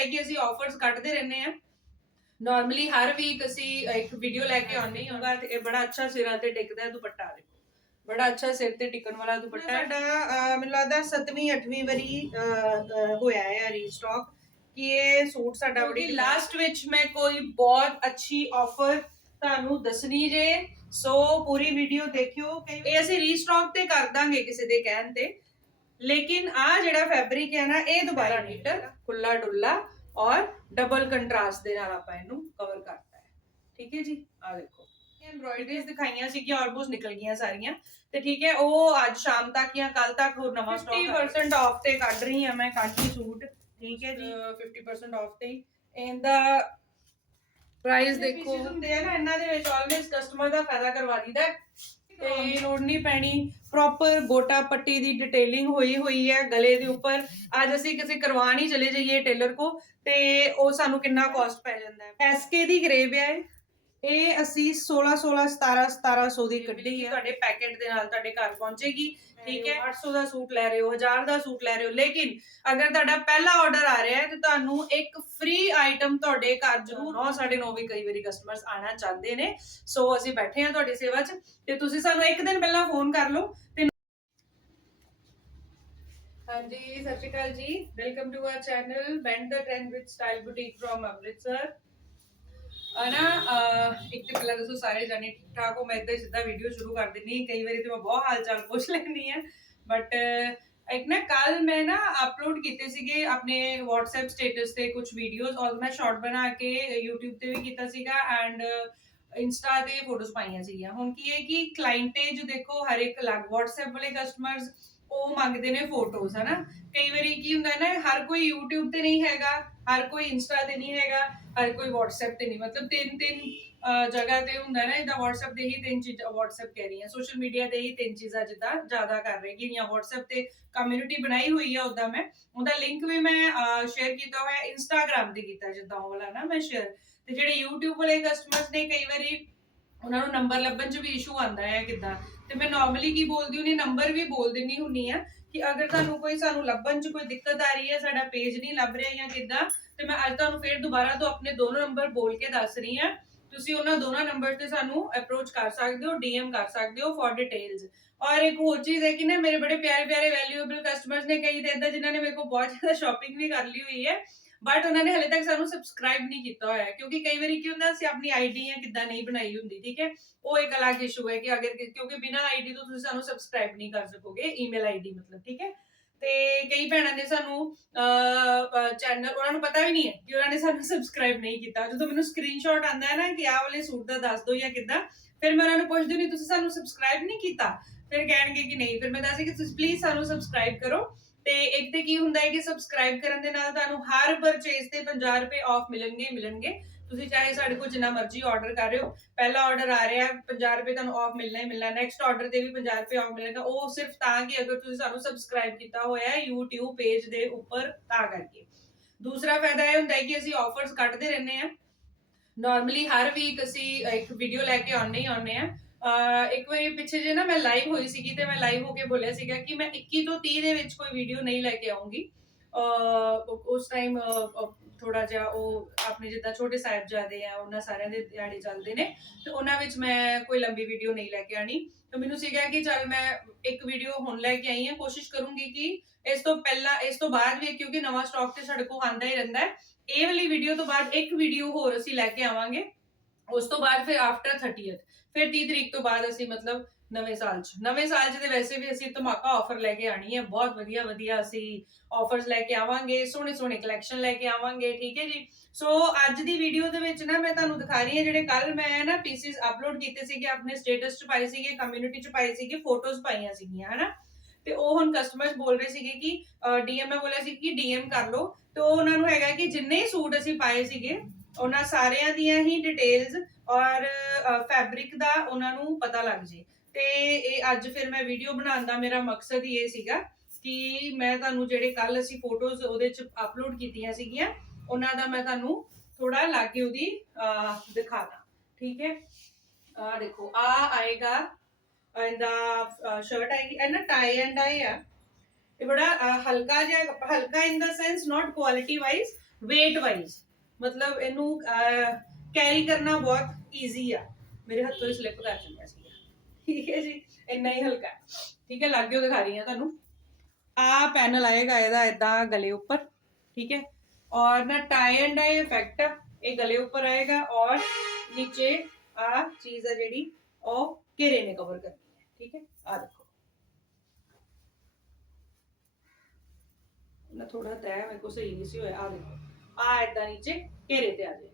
ਹੈ ਕਿ ਅਸੀਂ ਆਫਰਸ ਕੱਢਦੇ ਰਹਿੰਦੇ ਆ ਨਾਰਮਲੀ ਹਰ ਵੀਕ ਅਸੀਂ ਇੱਕ ਵੀਡੀਓ ਲੈ ਕੇ ਆਉਂਦੇ ਹੀ। ਤੇ ਇਹ ਬੜਾ ਅੱਛਾ ਸਿਰਾਂ ਤੇ ਟਿਕਦਾ ਹੈ ਦੁਪੱਟਾ ਦੇਖੋ ਬੜਾ ਅੱਛਾ ਸਿਰ ਤੇ ਟਿਕਣ ਵਾਲਾ ਦੁਪੱਟਾ ਹੈ। ਸਾਡਾ ਅਹ, ਮੈਨੂੰ ਲੱਗਦਾ 7ਵੀਂ 8ਵੀਂ ਵਾਰੀ ਅਹ, ਅਹ, ਹੋਇਆ ਹੈ ਰੀਸਟਾਕ ਕਿ ਇਹ ਸੂਟ ਸਾਡਾ ਬੜੀ ਲਾਸਟ ਵਿੱਚ ਮੈਂ ਕੋਈ ਬਹੁਤ ਅੱਛੀ ਆਫਰ ਤੁਹਾਨੂੰ ਦੱਸਣੀ ਜੇ ਸੋ ਪੂਰੀ ਵੀਡੀਓ ਦੇਖਿਓ। ਕਿ ਇਹ ਅਸੀਂ ਰੀਸਟਾਕ ਤੇ ਕਰ ਦਾਂਗੇ ਕਿਸੇ ਦੇ ਕਹਿਣ ਤੇ। ਲੇਕਿਨ ਆ ਜਿਹੜਾ ਫੈਬਰਿਕ ਹੈ ਨਾ ਇਹ ਦੁਬਾਰਾ ਨੀਟਰ ਖੁੱਲਾ ਡੁੱਲਾ ਔਰ ਡਬਲ ਕੰਟਰਾਸਟ ਦੇ ਨਾਲ ਆਪਾਂ ਇਹਨੂੰ ਕਵਰ ਕਰਤਾ ਹੈ। ਠੀਕ ਹੈ ਜੀ? ਆ ਦੇਖੋ। ਐਮਬ੍ਰੋਇਡਰੀਜ਼ ਦਿਖਾਈਆਂ ਸੀ ਕਿ ਆਲਮੋਸਟ ਨਿਕਲ ਗਈਆਂ ਸਾਰੀਆਂ। ਤੇ ਠੀਕ ਹੈ ਉਹ ਅੱਜ ਸ਼ਾਮ ਤੱਕ ਜਾਂ ਕੱਲ ਤੱਕ ਹੋਰ ਨਵਾਂ ਸਟਾਕ 50% ਆਫ ਤੇ ਕੱਢ ਰਹੀ ਹਾਂ ਮੈਂ ਕਾਫੀ ਸੂਟ। ਠੀਕ ਹੈ ਜੀ? 50% ਆਫ ਤੇ। ਇਹਦਾ ਪ੍ਰਾਈਸ ਦੇਖੋ। ਹੁੰਦੇ ਆ ਨਾ ਇਹਨਾਂ ਦੇ ਵਿੱਚ ਆਲਵੇਸ ਕਸਟਮਰ ਦਾ ਫਾਇਦਾ ਕਰਵਾ ਦਿੰਦਾ ਹੈ। ਤੇ ਲੋੜ ਨਹੀਂ ਪੈਣੀ। ਪ੍ਰੋਪਰ ਗੋਟਾ ਪੱਟੀ ਦੀ ਡਿਟੇਲਿੰਗ ਹੋਈ ਹੋਈ ਹੈ ਗਲੇ ਦੇ ਉੱਪਰ। ਅੱਜ ਅਸੀਂ ਕਿਸੇ ਕਰਵਾਣ ਹੀ ਚਲੇ ਜਾਈਏ ਟੇਲਰ ਕੋ ਤੇ ਉਹ ਸਾਨੂੰ ਕਿੰਨਾ ਕਾਸਟ ਪੈ ਜਾਂਦਾ ਹੈ। ਐਸਕੇ ਦੀ ਗ੍ਰੇਵ ਹੈ ਇਹ। ਇਹ ਅਸੀਂ 16 16 17 1700 ਦੀ ਕੱਢੀ ਹੈ। ਤੁਹਾਡੇ ਪੈਕੇਟ ਦੇ ਨਾਲ ਤੁਹਾਡੇ ਘਰ ਪਹੁੰਚੇਗੀ। ਠੀਕ ਹੈ? 800 ਦਾ ਸੂਟ ਲੈ ਰਹੇ ਹੋ 1000 ਦਾ ਸੂਟ ਲੈ ਰਹੇ ਹੋ। ਲੇਕਿਨ ਅਗਰ ਤੁਹਾਡਾ ਪਹਿਲਾ ਆਰਡਰ ਆ ਰਿਹਾ ਹੈ ਤੇ ਤੁਹਾਨੂੰ ਇੱਕ ਫ੍ਰੀ ਆਈਟਮ ਤੁਹਾਡੇ ਘਰ ਜ਼ਰੂਰ 9 9:30 ਵੀ ਕਈ ਵਾਰੀ ਕਸਟਮਰਸ ਆਣਾ ਚਾਹੁੰਦੇ ਨੇ। ਸੋ ਅਸੀਂ ਬੈਠੇ ਹਾਂ ਤੁਹਾਡੀ ਸੇਵਾ 'ਚ ਤੇ ਤੁਸੀਂ ਸਾਨੂੰ ਇੱਕ ਦਿਨ ਪਹਿਲਾਂ ਫੋਨ ਕਰ ਲਓ ਤੇ ਹਾਂਜੀ Sat Sri Akal ji. Welcome to our channel bend the trend with style boutique firm Amritsar ਅਨਾ ਇੱਕ ਤੇ ਪਹਿਲਾਂ ਦੱਸੋ ਸਾਰੇ ਜਾਣੇ ਠੀਕ ਠਾਕ ਹੋ? ਮੈਂ ਇੱਦਾਂ ਸਿੱਧਾ ਵੀਡੀਓ ਸ਼ੁਰੂ ਕਰ ਦਿੰਨੀ ਕਈ ਵਾਰੀ ਤੇ ਮੈਂ ਬਹੁਤ ਹਾਲ ਚਾਲ ਪੁੱਛ ਲੈਂਦੀ ਆ ਬਟ ਇੱਕ ਨਾ ਕੱਲ ਮੈਂ ਨਾ ਅਪਲੋਡ ਕੀਤੇ ਸੀਗੇ ਆਪਣੇ WhatsApp ਸਟੇਟਸ ਤੇ ਕੁਝ ਵੀਡੀਓਜ਼ ਔਰ ਮੈਂ ਸ਼ਾਰਟ ਬਣਾ ਕੇ YouTube ਤੇ ਵੀ ਕੀਤਾ ਸੀਗਾ ਐਂਡ ਇੰਸਟਾ ਤੇ ਫੋਟੋਜ਼ ਪਾਈਆਂ ਸੀਗੀਆਂ। ਹੁਣ ਕੀ ਹੈ ਕਿ ਕਲਾਇੰਟੇਜ ਦੇਖੋ, ਹਰ ਇੱਕ ਅਲੱਗ। WhatsApp ਵਾਲੇ ਕਸਟਮਰਸ ਉਹ ਮੰਗਦੇ ਨੇ ਫੋਟੋਜ਼ ਹਨਾ? ਕਈ ਵਾਰੀ ਕੀ ਹੁੰਦਾ ਨਾ, ਹਰ ਕੋਈ YouTube ਤੇ ਨਹੀਂ ਹੈਗਾ, ਹਰ ਕੋਈ ਇੰਸਟਾ ਤੇ ਨਹੀਂ ਹੈਗਾ, ਹਰ ਕੋਈ WhatsApp ਤੇ ਨਹੀਂ। ਮਤਲਬ ਤਿੰਨ ਤਿੰਨ ਜਗ੍ਹਾ ਤੇ ਹੁੰਦਾ ਨਾ ਇਦਾਂ WhatsApp ਤੇ ਹੀ ਤਿੰਨ ਚੀਜ਼ਾਂ, WhatsApp ਕਹਿ ਰਹੀ ਹਾਂ ਸੋਸ਼ਲ ਮੀਡੀਆ ਤੇ ਹੀ ਤਿੰਨ ਚੀਜ਼ਾਂ ਜਿੱਦਾਂ ਜ਼ਿਆਦਾ ਕਰ ਰਹੀ ਜਾਂ WhatsApp ਤੇ ਕਮਿਊਨਿਟੀ ਬਣਾਈ ਹੋਈ ਹੈ ਉਦਾਂ ਮੈਂ। ਉਹਦਾ ਲਿੰਕ ਵੀ ਮੈਂ ਸ਼ੇਅਰ ਕੀਤਾ ਹੋਇਆ, Instagram ਤੇ ਕੀਤਾ ਜਿੱਦਾਂ ਉਹ ਵਾਲਾ ਨਾ ਮੈਂ ਸ਼ੇਅਰ ਤੇ ਜਿਹੜੇ YouTube ਵਾਲੇ ਕਸਟਮਰਸ ਨੇ, ਕਈ ਵਾਰੀ ਉਹਨਾਂ ਨੂੰ ਨੰਬਰ ਲੱਭਣ 'ਚ ਵੀ ਇਸ਼ੂ ਆਉਂਦਾ ਹੈ ਕਿਦਾਂ। ਤੇ ਮੈਂ ਨਾਰਮਲੀ ਕੀ ਬੋਲਦੀ ਹੁੰਨੀ ਨੰਬਰ ਵੀ ਬੋਲ ਦਿੰਨੀ ਹੁੰਨੀ ਆ ਕਿ ਅਗਰ ਤੁਹਾਨੂੰ ਕੋਈ ਸਾਨੂੰ ਲੱਭਣ 'ਚ ਕੋਈ ਦਿੱਕਤ ਆ ਰਹੀ ਹੈ, ਸਾਡਾ ਪੇਜ ਨਹੀਂ ਲੱਭ ਰਿਹਾ ਜਾਂ ਕਿਦਾਂ, ਤੇ ਮੈਂ ਅੱਜ ਤੁਹਾਨੂੰ ਫੇਰ ਦੁਬਾਰਾ ਤੋਂ ਆਪਣੇ ਦੋਨੋਂ ਨੰਬਰ ਬੋਲ ਕੇ ਦੱਸ ਰਹੀ ਹਾਂ। ਤੁਸੀਂ ਉਹਨਾਂ ਦੋਨਾਂ ਨੰਬਰ ਤੇ ਸਾਨੂੰ ਅਪਰੋਚ ਕਰ ਸਕਦੇ ਹੋ ਡੀਐਮ ਕਰ ਸਕਦੇ ਹੋ ਫॉर ਡਿਟੇਲਸ ਔਰ ਇੱਕ ਹੋਰ ਚੀਜ਼ ਹੈ ਕਿ ਨਾ, ਮੇਰੇ ਬੜੇ ਪਿਆਰੇ ਪਿਆਰੇ ਵੈਲਿਊਏਬਲ ਕਸਟਮਰਸ ਨੇ ਕਈ ਤੇ ਇਦਾਂ ਜਿਨ੍ਹਾਂ ਨੇ ਮੇਰੇ ਕੋਲ ਬਹੁਤ ਜ਼ਿਆਦਾ ਸ਼ਾਪਿੰਗ ਵੀ ਕਰ ਲਈ ਹੋਈ ਹੈ। ਬਟ ਉਹਨਾਂ ਨੇ ਹਲੇ ਤੱਕ ਸਾਨੂੰ ਸਬਸਕ੍ਰਾਈਬ ਨਹੀਂ ਕੀਤਾ ਹੋਇਆ ਹੈ, ਕਿਉਂਕਿ ਕਈ ਵਾਰੀ ਕੀ ਹੁੰਦਾ, ਅਸੀਂ ਆਪਣੀ ਆਈਡੀ ਜਾਂ ਕਿੱਦਾਂ ਨਹੀਂ ਬਣਾਈ ਹੁੰਦੀ, ਠੀਕ ਹੈ? ਉਹ ਇੱਕ ਅਲੱਗ ਇਸ਼ੂ ਹੈ ਕਿ ਅਗਰ ਕਿਉਂਕਿ ਬਿਨਾ ਆਈਡੀ ਤੋਂ ਤੁਸੀਂ ਸਾਨੂੰ ਸਬਸਕ੍ਰਾਈਬ ਨਹੀਂ ਕਰ ਸਕੋਗੇ ਈਮੇਲ ਆਈਡੀ ਮਤਲਬ, ਠੀਕ ਹੈ? ਤੇ ਕਈ ਭੈਣਾਂ ਨੇ ਸਾਨੂੰ ਚੈਨਲ ਉਹਨਾਂ ਨੂੰ ਪਤਾ ਵੀ ਨਹੀਂ ਹੈ ਕਿ ਉਹਨਾਂ ਨੇ ਸਾਨੂੰ ਸਬਸਕ੍ਰਾਈਬ ਨਹੀਂ ਕੀਤਾ। ਜਦੋਂ ਮੈਨੂੰ ਸਕਰੀਨਸ਼ਾਟ ਆਂਦਾ ਹੈ ਨਾ ਕਿ ਆਹ ਵਾਲੇ ਸੂਟ ਦਾ ਦੱਸ ਦਿਓ ਜਾਂ ਕਿੱਦਾਂ, ਫਿਰ ਮੈਂ ਉਹਨਾਂ ਨੂੰ ਪੁੱਛਦੀ ਨਹੀਂ ਤੁਸੀਂ ਸਾਨੂੰ ਸਬਸਕ੍ਰਾਈਬ ਨਹੀਂ ਕੀਤਾ? ਫਿਰ ਕਹਿਣਗੇ ਕਿ ਨਹੀਂ, ਫਿਰ ਮੈਂ ਦੱਸਦੀ ਕਿ ਤੁਸੀਂ ਪਲੀਜ਼ ਸਾਨੂੰ ਸਬਸਕ੍ਰਾਈਬ ਕਰੋ। ਤੇ ਇੱਕ ਤੇ ਕੀ ਹੁੰਦਾ ਹੈ ਕਿ ਸਬਸਕ੍ਰਾਈਬ ਕਰਨ ਦੇ ਨਾਲ ਤੁਹਾਨੂੰ ਹਰ ਪਰਚੇਸ ਤੇ 50 ਰੁਪਏ ਆਫ ਮਿਲਣਗੇ ਮਿਲਣਗੇ। ਤੁਸੀਂ ਚਾਹੇ ਸਾਡੇ ਕੋਲ ਜਿੰਨਾ ਮਰਜ਼ੀ ਆਰਡਰ ਕਰ ਰਹੇ ਹੋ। ਪਹਿਲਾ ਆਰਡਰ ਆ ਰਿਹਾ 50 ਰੁਪਏ ਤੁਹਾਨੂੰ ਆਫ ਮਿਲਣਾ ਹੀ ਮਿਲਣਾ। ਨੈਕਸਟ ਆਰਡਰ ਤੇ ਵੀ 50 ਰੁਪਏ ਆਫ ਮਿਲੇਗਾ ਉਹ ਸਿਰਫ ਤਾਂ ਕਿ ਅਗਰ ਤੁਸੀਂ ਸਾਨੂੰ ਸਬਸਕ੍ਰਾਈਬ ਕੀਤਾ ਹੋਇਆ ਹੈ, YouTube ਪੇਜ ਦੇ ਉੱਪਰ ਤਾਂ ਕਰਕੇ। ਦੂਸਰਾ ਫਾਇਦਾ ਇਹ ਹੁੰਦਾ ਹੈ ਕਿ ਅਸੀਂ ਆਫਰਸ ਕੱਢਦੇ ਰਹਿੰਦੇ ਆ ਨਾਰਮਲੀ ਹਰ ਵੀਕ ਅਸੀਂ ਇੱਕ ਵੀਡੀਓ ਲੈ ਕੇ ਆਉਂਦੇ ਹੀ ਆਉਂਦੇ ਆ ਇੱਕ ਵਾਰੀ ਪਿੱਛੇ ਜੇ ਨਾ ਮੈਂ ਲਾਈਵ ਹੋਈ ਸੀਗੀ ਤੇ ਮੈਂ ਲਾਈਵ ਹੋ ਕੇ ਬੋਲਿਆ ਸੀਗਾ ਕਿ ਮੈਂ 21 ਤੋਂ 30 ਦੇ ਵਿੱਚ ਕੋਈ ਵੀਡੀਓ ਨਹੀਂ ਲੈ ਕੇ ਆਉਂਗੀ। ਅਹ ਉਸ ਟਾਈਮ ਥੋੜਾ ਜਿਹਾ ਉਹ ਆਪਣੇ ਜਿੱਦਾਂ ਛੋਟੇ ਸਾਹਿਬਜ਼ਾਦੇ ਆ, ਉਹਨਾਂ ਸਾਰਿਆਂ ਦੇ ਦਿਹਾੜੇ ਚੱਲਦੇ ਨੇ, ਤੇ ਉਹਨਾਂ ਵਿੱਚ ਮੈਂ ਕੋਈ ਲੰਬੀ ਵੀਡੀਓ ਨਹੀਂ ਲੈ ਕੇ ਆਣੀ। ਤੇ ਮੈਨੂੰ ਸੀਗਾ ਕਿ ਚੱਲ ਮੈਂ ਇੱਕ ਵੀਡੀਓ ਹੁਣ ਲੈ ਕੇ ਆਈ ਹਾਂ, ਕੋਸ਼ਿਸ਼ ਕਰੂੰਗੀ ਕਿ ਇਸ ਤੋਂ ਪਹਿਲਾਂ, ਇਸ ਤੋਂ ਬਾਅਦ ਵੀ, ਕਿਉਂਕਿ ਨਵਾਂ ਸਟਾਕ ਤੇ ਸਾਡੇ ਕੋਲ ਆਂਦਾ ਹੀ ਰਹਿੰਦਾ ਹੈ। ਇਹ ਵਾਲੀ ਵੀਡੀਓ ਤੋਂ ਬਾਅਦ ਇੱਕ ਵੀਡੀਓ ਹੋਰ ਅਸੀਂ ਲੈ ਕੇ ਆਵਾਂਗੇ। ਉਸ ਤੋਂ ਬਾਅਦ ਫਿਰ ਆਫਟਰ 30th ਫਿਰ 30 ਤਰੀਕ ਤੋਂ ਬਾਅਦ ਅਸੀਂ ਮਤਲਬ ਨਵੇਂ ਸਾਲ 'ਚ। ਨਵੇਂ ਸਾਲ 'ਚ ਤੇ ਵੈਸੇ ਵੀ ਅਸੀਂ ਧਮਾਕਾ ਆਫਰ ਲੈ ਕੇ ਆਣੀ ਹੈ। ਬਹੁਤ ਵਧੀਆ ਵਧੀਆ ਅਸੀਂ ਆਫਰਸ ਲੈ ਕੇ ਆਵਾਂਗੇ, ਸੋਹਣੇ ਸੋਹਣੇ ਕਲੈਕਸ਼ਨ ਲੈ ਕੇ ਆਵਾਂਗੇ, ਠੀਕ ਹੈ ਜੀ? ਸੋ ਅੱਜ ਦੀ ਵੀਡੀਓ ਦੇ ਵਿੱਚ ਨਾ ਮੈਂ ਤੁਹਾਨੂੰ ਦਿਖਾ ਰਹੀ ਹਾਂ ਜਿਹੜੇ ਕੱਲ ਮੈਂ ਨਾ ਪੀਸਿਸ ਅਪਲੋਡ ਕੀਤੇ ਸੀਗੇ, ਆਪਣੇ ਸਟੇਟਸ 'ਚ ਪਾਏ ਸੀਗੇ ਕਮਿਊਨਿਟੀ 'ਚ ਪਾਏ ਸੀਗੇ ਫੋਟੋਜ਼ ਪਾਈਆਂ ਸੀਗੀਆਂ, ਹਨਾ? ਤੇ ਉਹ ਹੁਣ ਕਸਟਮਰਸ ਬੋਲ ਰਹੇ ਸੀਗੇ ਕਿ ਡੀਐਮ ਮੈਂ ਬੋਲਿਆ ਸੀ ਕਿ ਡੀਐਮ ਕਰ ਲਓ। ਤੇ ਉਹਨਾਂ ਨੂੰ ਹੈਗਾ ਕਿ ਜਿੰਨੇ ਸੂਟ ਅਸੀਂ ਪਾਏ ਸੀਗੇ, ਉਹਨਾਂ ਸਾਰਿਆਂ ਦੀਆਂ ਹੀ ਡਿਟੇਲਸ ਔਰ ਫੈਬਰਿਕ ਦਾ ਉਹਨਾਂ ਨੂੰ ਪਤਾ ਲੱਗ ਜੇ। ਤੇ ਇਹ ਅੱਜ ਫਿਰ ਮੈਂ ਵੀਡੀਓ ਬਣਾਉਣ ਦਾ ਮੇਰਾ ਮਕਸਦ ਹੀ ਇਹ ਸੀਗਾ ਕਿ ਮੈਂ ਤੁਹਾਨੂੰ ਜਿਹੜੇ ਕੱਲ ਅਸੀਂ ਫੋਟੋਜ਼ ਉਹਦੇ ਚ ਅਪਲੋਡ ਕੀਤੀਆਂ ਸੀਗੀਆਂ, ਉਹਨਾਂ ਦਾ ਮੈਂ ਤੁਹਾਨੂੰ ਥੋੜਾ ਲਾਗੇ ਉਹਦੀ ਦਿਖਾ ਦਾਂ ਠੀਕ ਹੈ? ਆ ਦੇਖੋ, ਆ ਆਏਗਾ, ਇਹਦਾ ਸ਼ਰਟ ਆਏਗੀ, ਇਹ ਨਾ ਟਾਈ ਐਂਡ ਆਈ ਆ। ਇਹ ਬੜਾ ਹਲਕਾ ਜਿਹਾ, ਹਲਕਾ in the sense not quality wise weight wise ਮਤਲਬ ਇਹਨੂੰ ਕੈਰੀ ਕਰਨਾ ਬਹੁਤ ਈਜ਼ੀ ਆ ਮੇਰੇ ਹੱਥੋਂ ਹੀ ਸਲਿੱਪ ਕਰ ਜਾਂਦਾ ਸੀ ਠੀਕ ਹੈ ਜੀ ਇੰਨਾ ਹੀ ਹਲਕਾ ਹੈ। ਠੀਕ ਹੈ ਲਾਗਿਓ ਦਿਖਾ ਰਹੀ ਹਾਂ ਤੁਹਾਨੂੰ ਆ ਪੈਨਲ ਆਏਗਾ ਇਹਦਾ ਇਦਾਂ ਗਲੇ ਉੱਪਰ ਠੀਕ ਹੈ ਔਰ ਨਾ ਟਾਈ ਐਂਡ ਡਾਈ ਇਫੈਕਟ ਇਹ ਗਲੇ ਉੱਪਰ ਆਏਗਾ ਔਰ ਨੀਚੇ ਆ ਚੀਜ਼ ਆ ਜਿਹੜੀ ਉਹ ਘੇਰੇ ਨੇ ਕਵਰ ਕਰਨੀ ਹੈ ਠੀਕ ਹੈ ਆ ਦੇਖੋ ਨਾ ਥੋੜਾ ਤੈ ਮੇਰੇ ਕੋ ਸਹੀ ਨਹੀਂ ਸੀ ਹੋਇਆ ਆ ਦੇਖੋ ਆ ਇਦਾਂ ਨੀਚੇ ਘੇਰੇ ਤੇ ਆ ਜਾਏਗਾ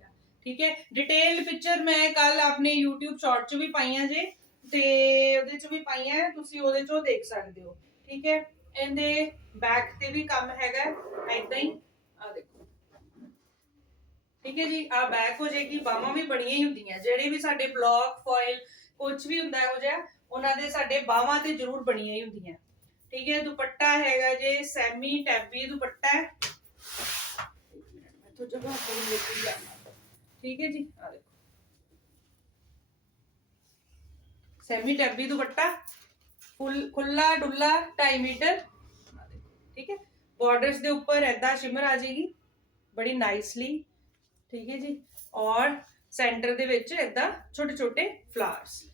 ਠੀਕ ਹੈ ਡਿਟੇਲਡ ਪਿਕਚਰ ਮੈਂ ਕੱਲ ਆਪਣੇ YouTube ਸ਼ਾਰਟ 'ਚ ਵੀ ਪਾਈਆਂ ਜੇ ਤੇ ਉਹਦੇ 'ਚ ਵੀ ਪਾਈਆਂ ਤੁਸੀਂ ਉਹਦੇ 'ਚੋਂ ਦੇਖ ਸਕਦੇ ਹੋ ਠੀਕ ਹੈ ਇਹਦੇ ਬੈਕ ਤੇ ਵੀ ਕੰਮ ਹੈਗਾ ਐਦਾਂ ਹੀ ਆ ਦੇਖੋ ਠੀਕ ਹੈ ਜੀ ਆ ਬੈਕ ਹੋ ਜਾਏਗੀ ਬਾਹਾਂ ਵੀ ਬਣੀਆਂ ਹੀ ਹੁੰਦੀਆਂ ਜਿਹੜੇ ਵੀ ਸਾਡੇ ਬਲੌਕ ਫੋਇਲ ਕੁਝ ਵੀ ਹੁੰਦਾ ਇਹੋ ਜਿਹਾ ਉਹਨਾਂ ਦੇ ਸਾਡੇ ਬਾਹਾਂ ਤੇ ਜ਼ਰੂਰ ਬਣੀਆਂ ਹੀ ਹੁੰਦੀਆਂ ਠੀਕ ਹੈ ਦੁਪੱਟਾ ਹੈਗਾ ਜੇ ਸੈਮੀ ਟੈਬੀ ਦੁਪੱਟਾ ਹੈ ਮੈਂ ਤੋਂ ਜਗ੍ਹਾ ਕੋਲ ਲੈ ਕੇ ਜਾਣਾ ਠੀਕ ਹੈ ਜੀ? ਆ ਦੇਖੋ। ਸੈਮੀ ਟੈਬੀ ਦੁਪੱਟਾ, ਫੁੱਲ ਖੁੱਲਾ ਡੁੱਲਾ 2.5 ਮੀਟਰ। ਠੀਕ ਹੈ? ਬਾਰਡਰਸ ਦੇ ਉੱਪਰ ਐਦਾਂ ਸ਼ਿਮਰ ਆ ਜਾਏਗੀ, ਬੜੀ ਨਾਈਸਲੀ ਠੀਕ ਹੈ ਜੀ? ਔਰ ਸੈਂਟਰ ਦੇ ਵਿੱਚ ਐਦਾਂ ਛੋਟੇ ਛੋਟੇ ਫਲਾਵਰਸ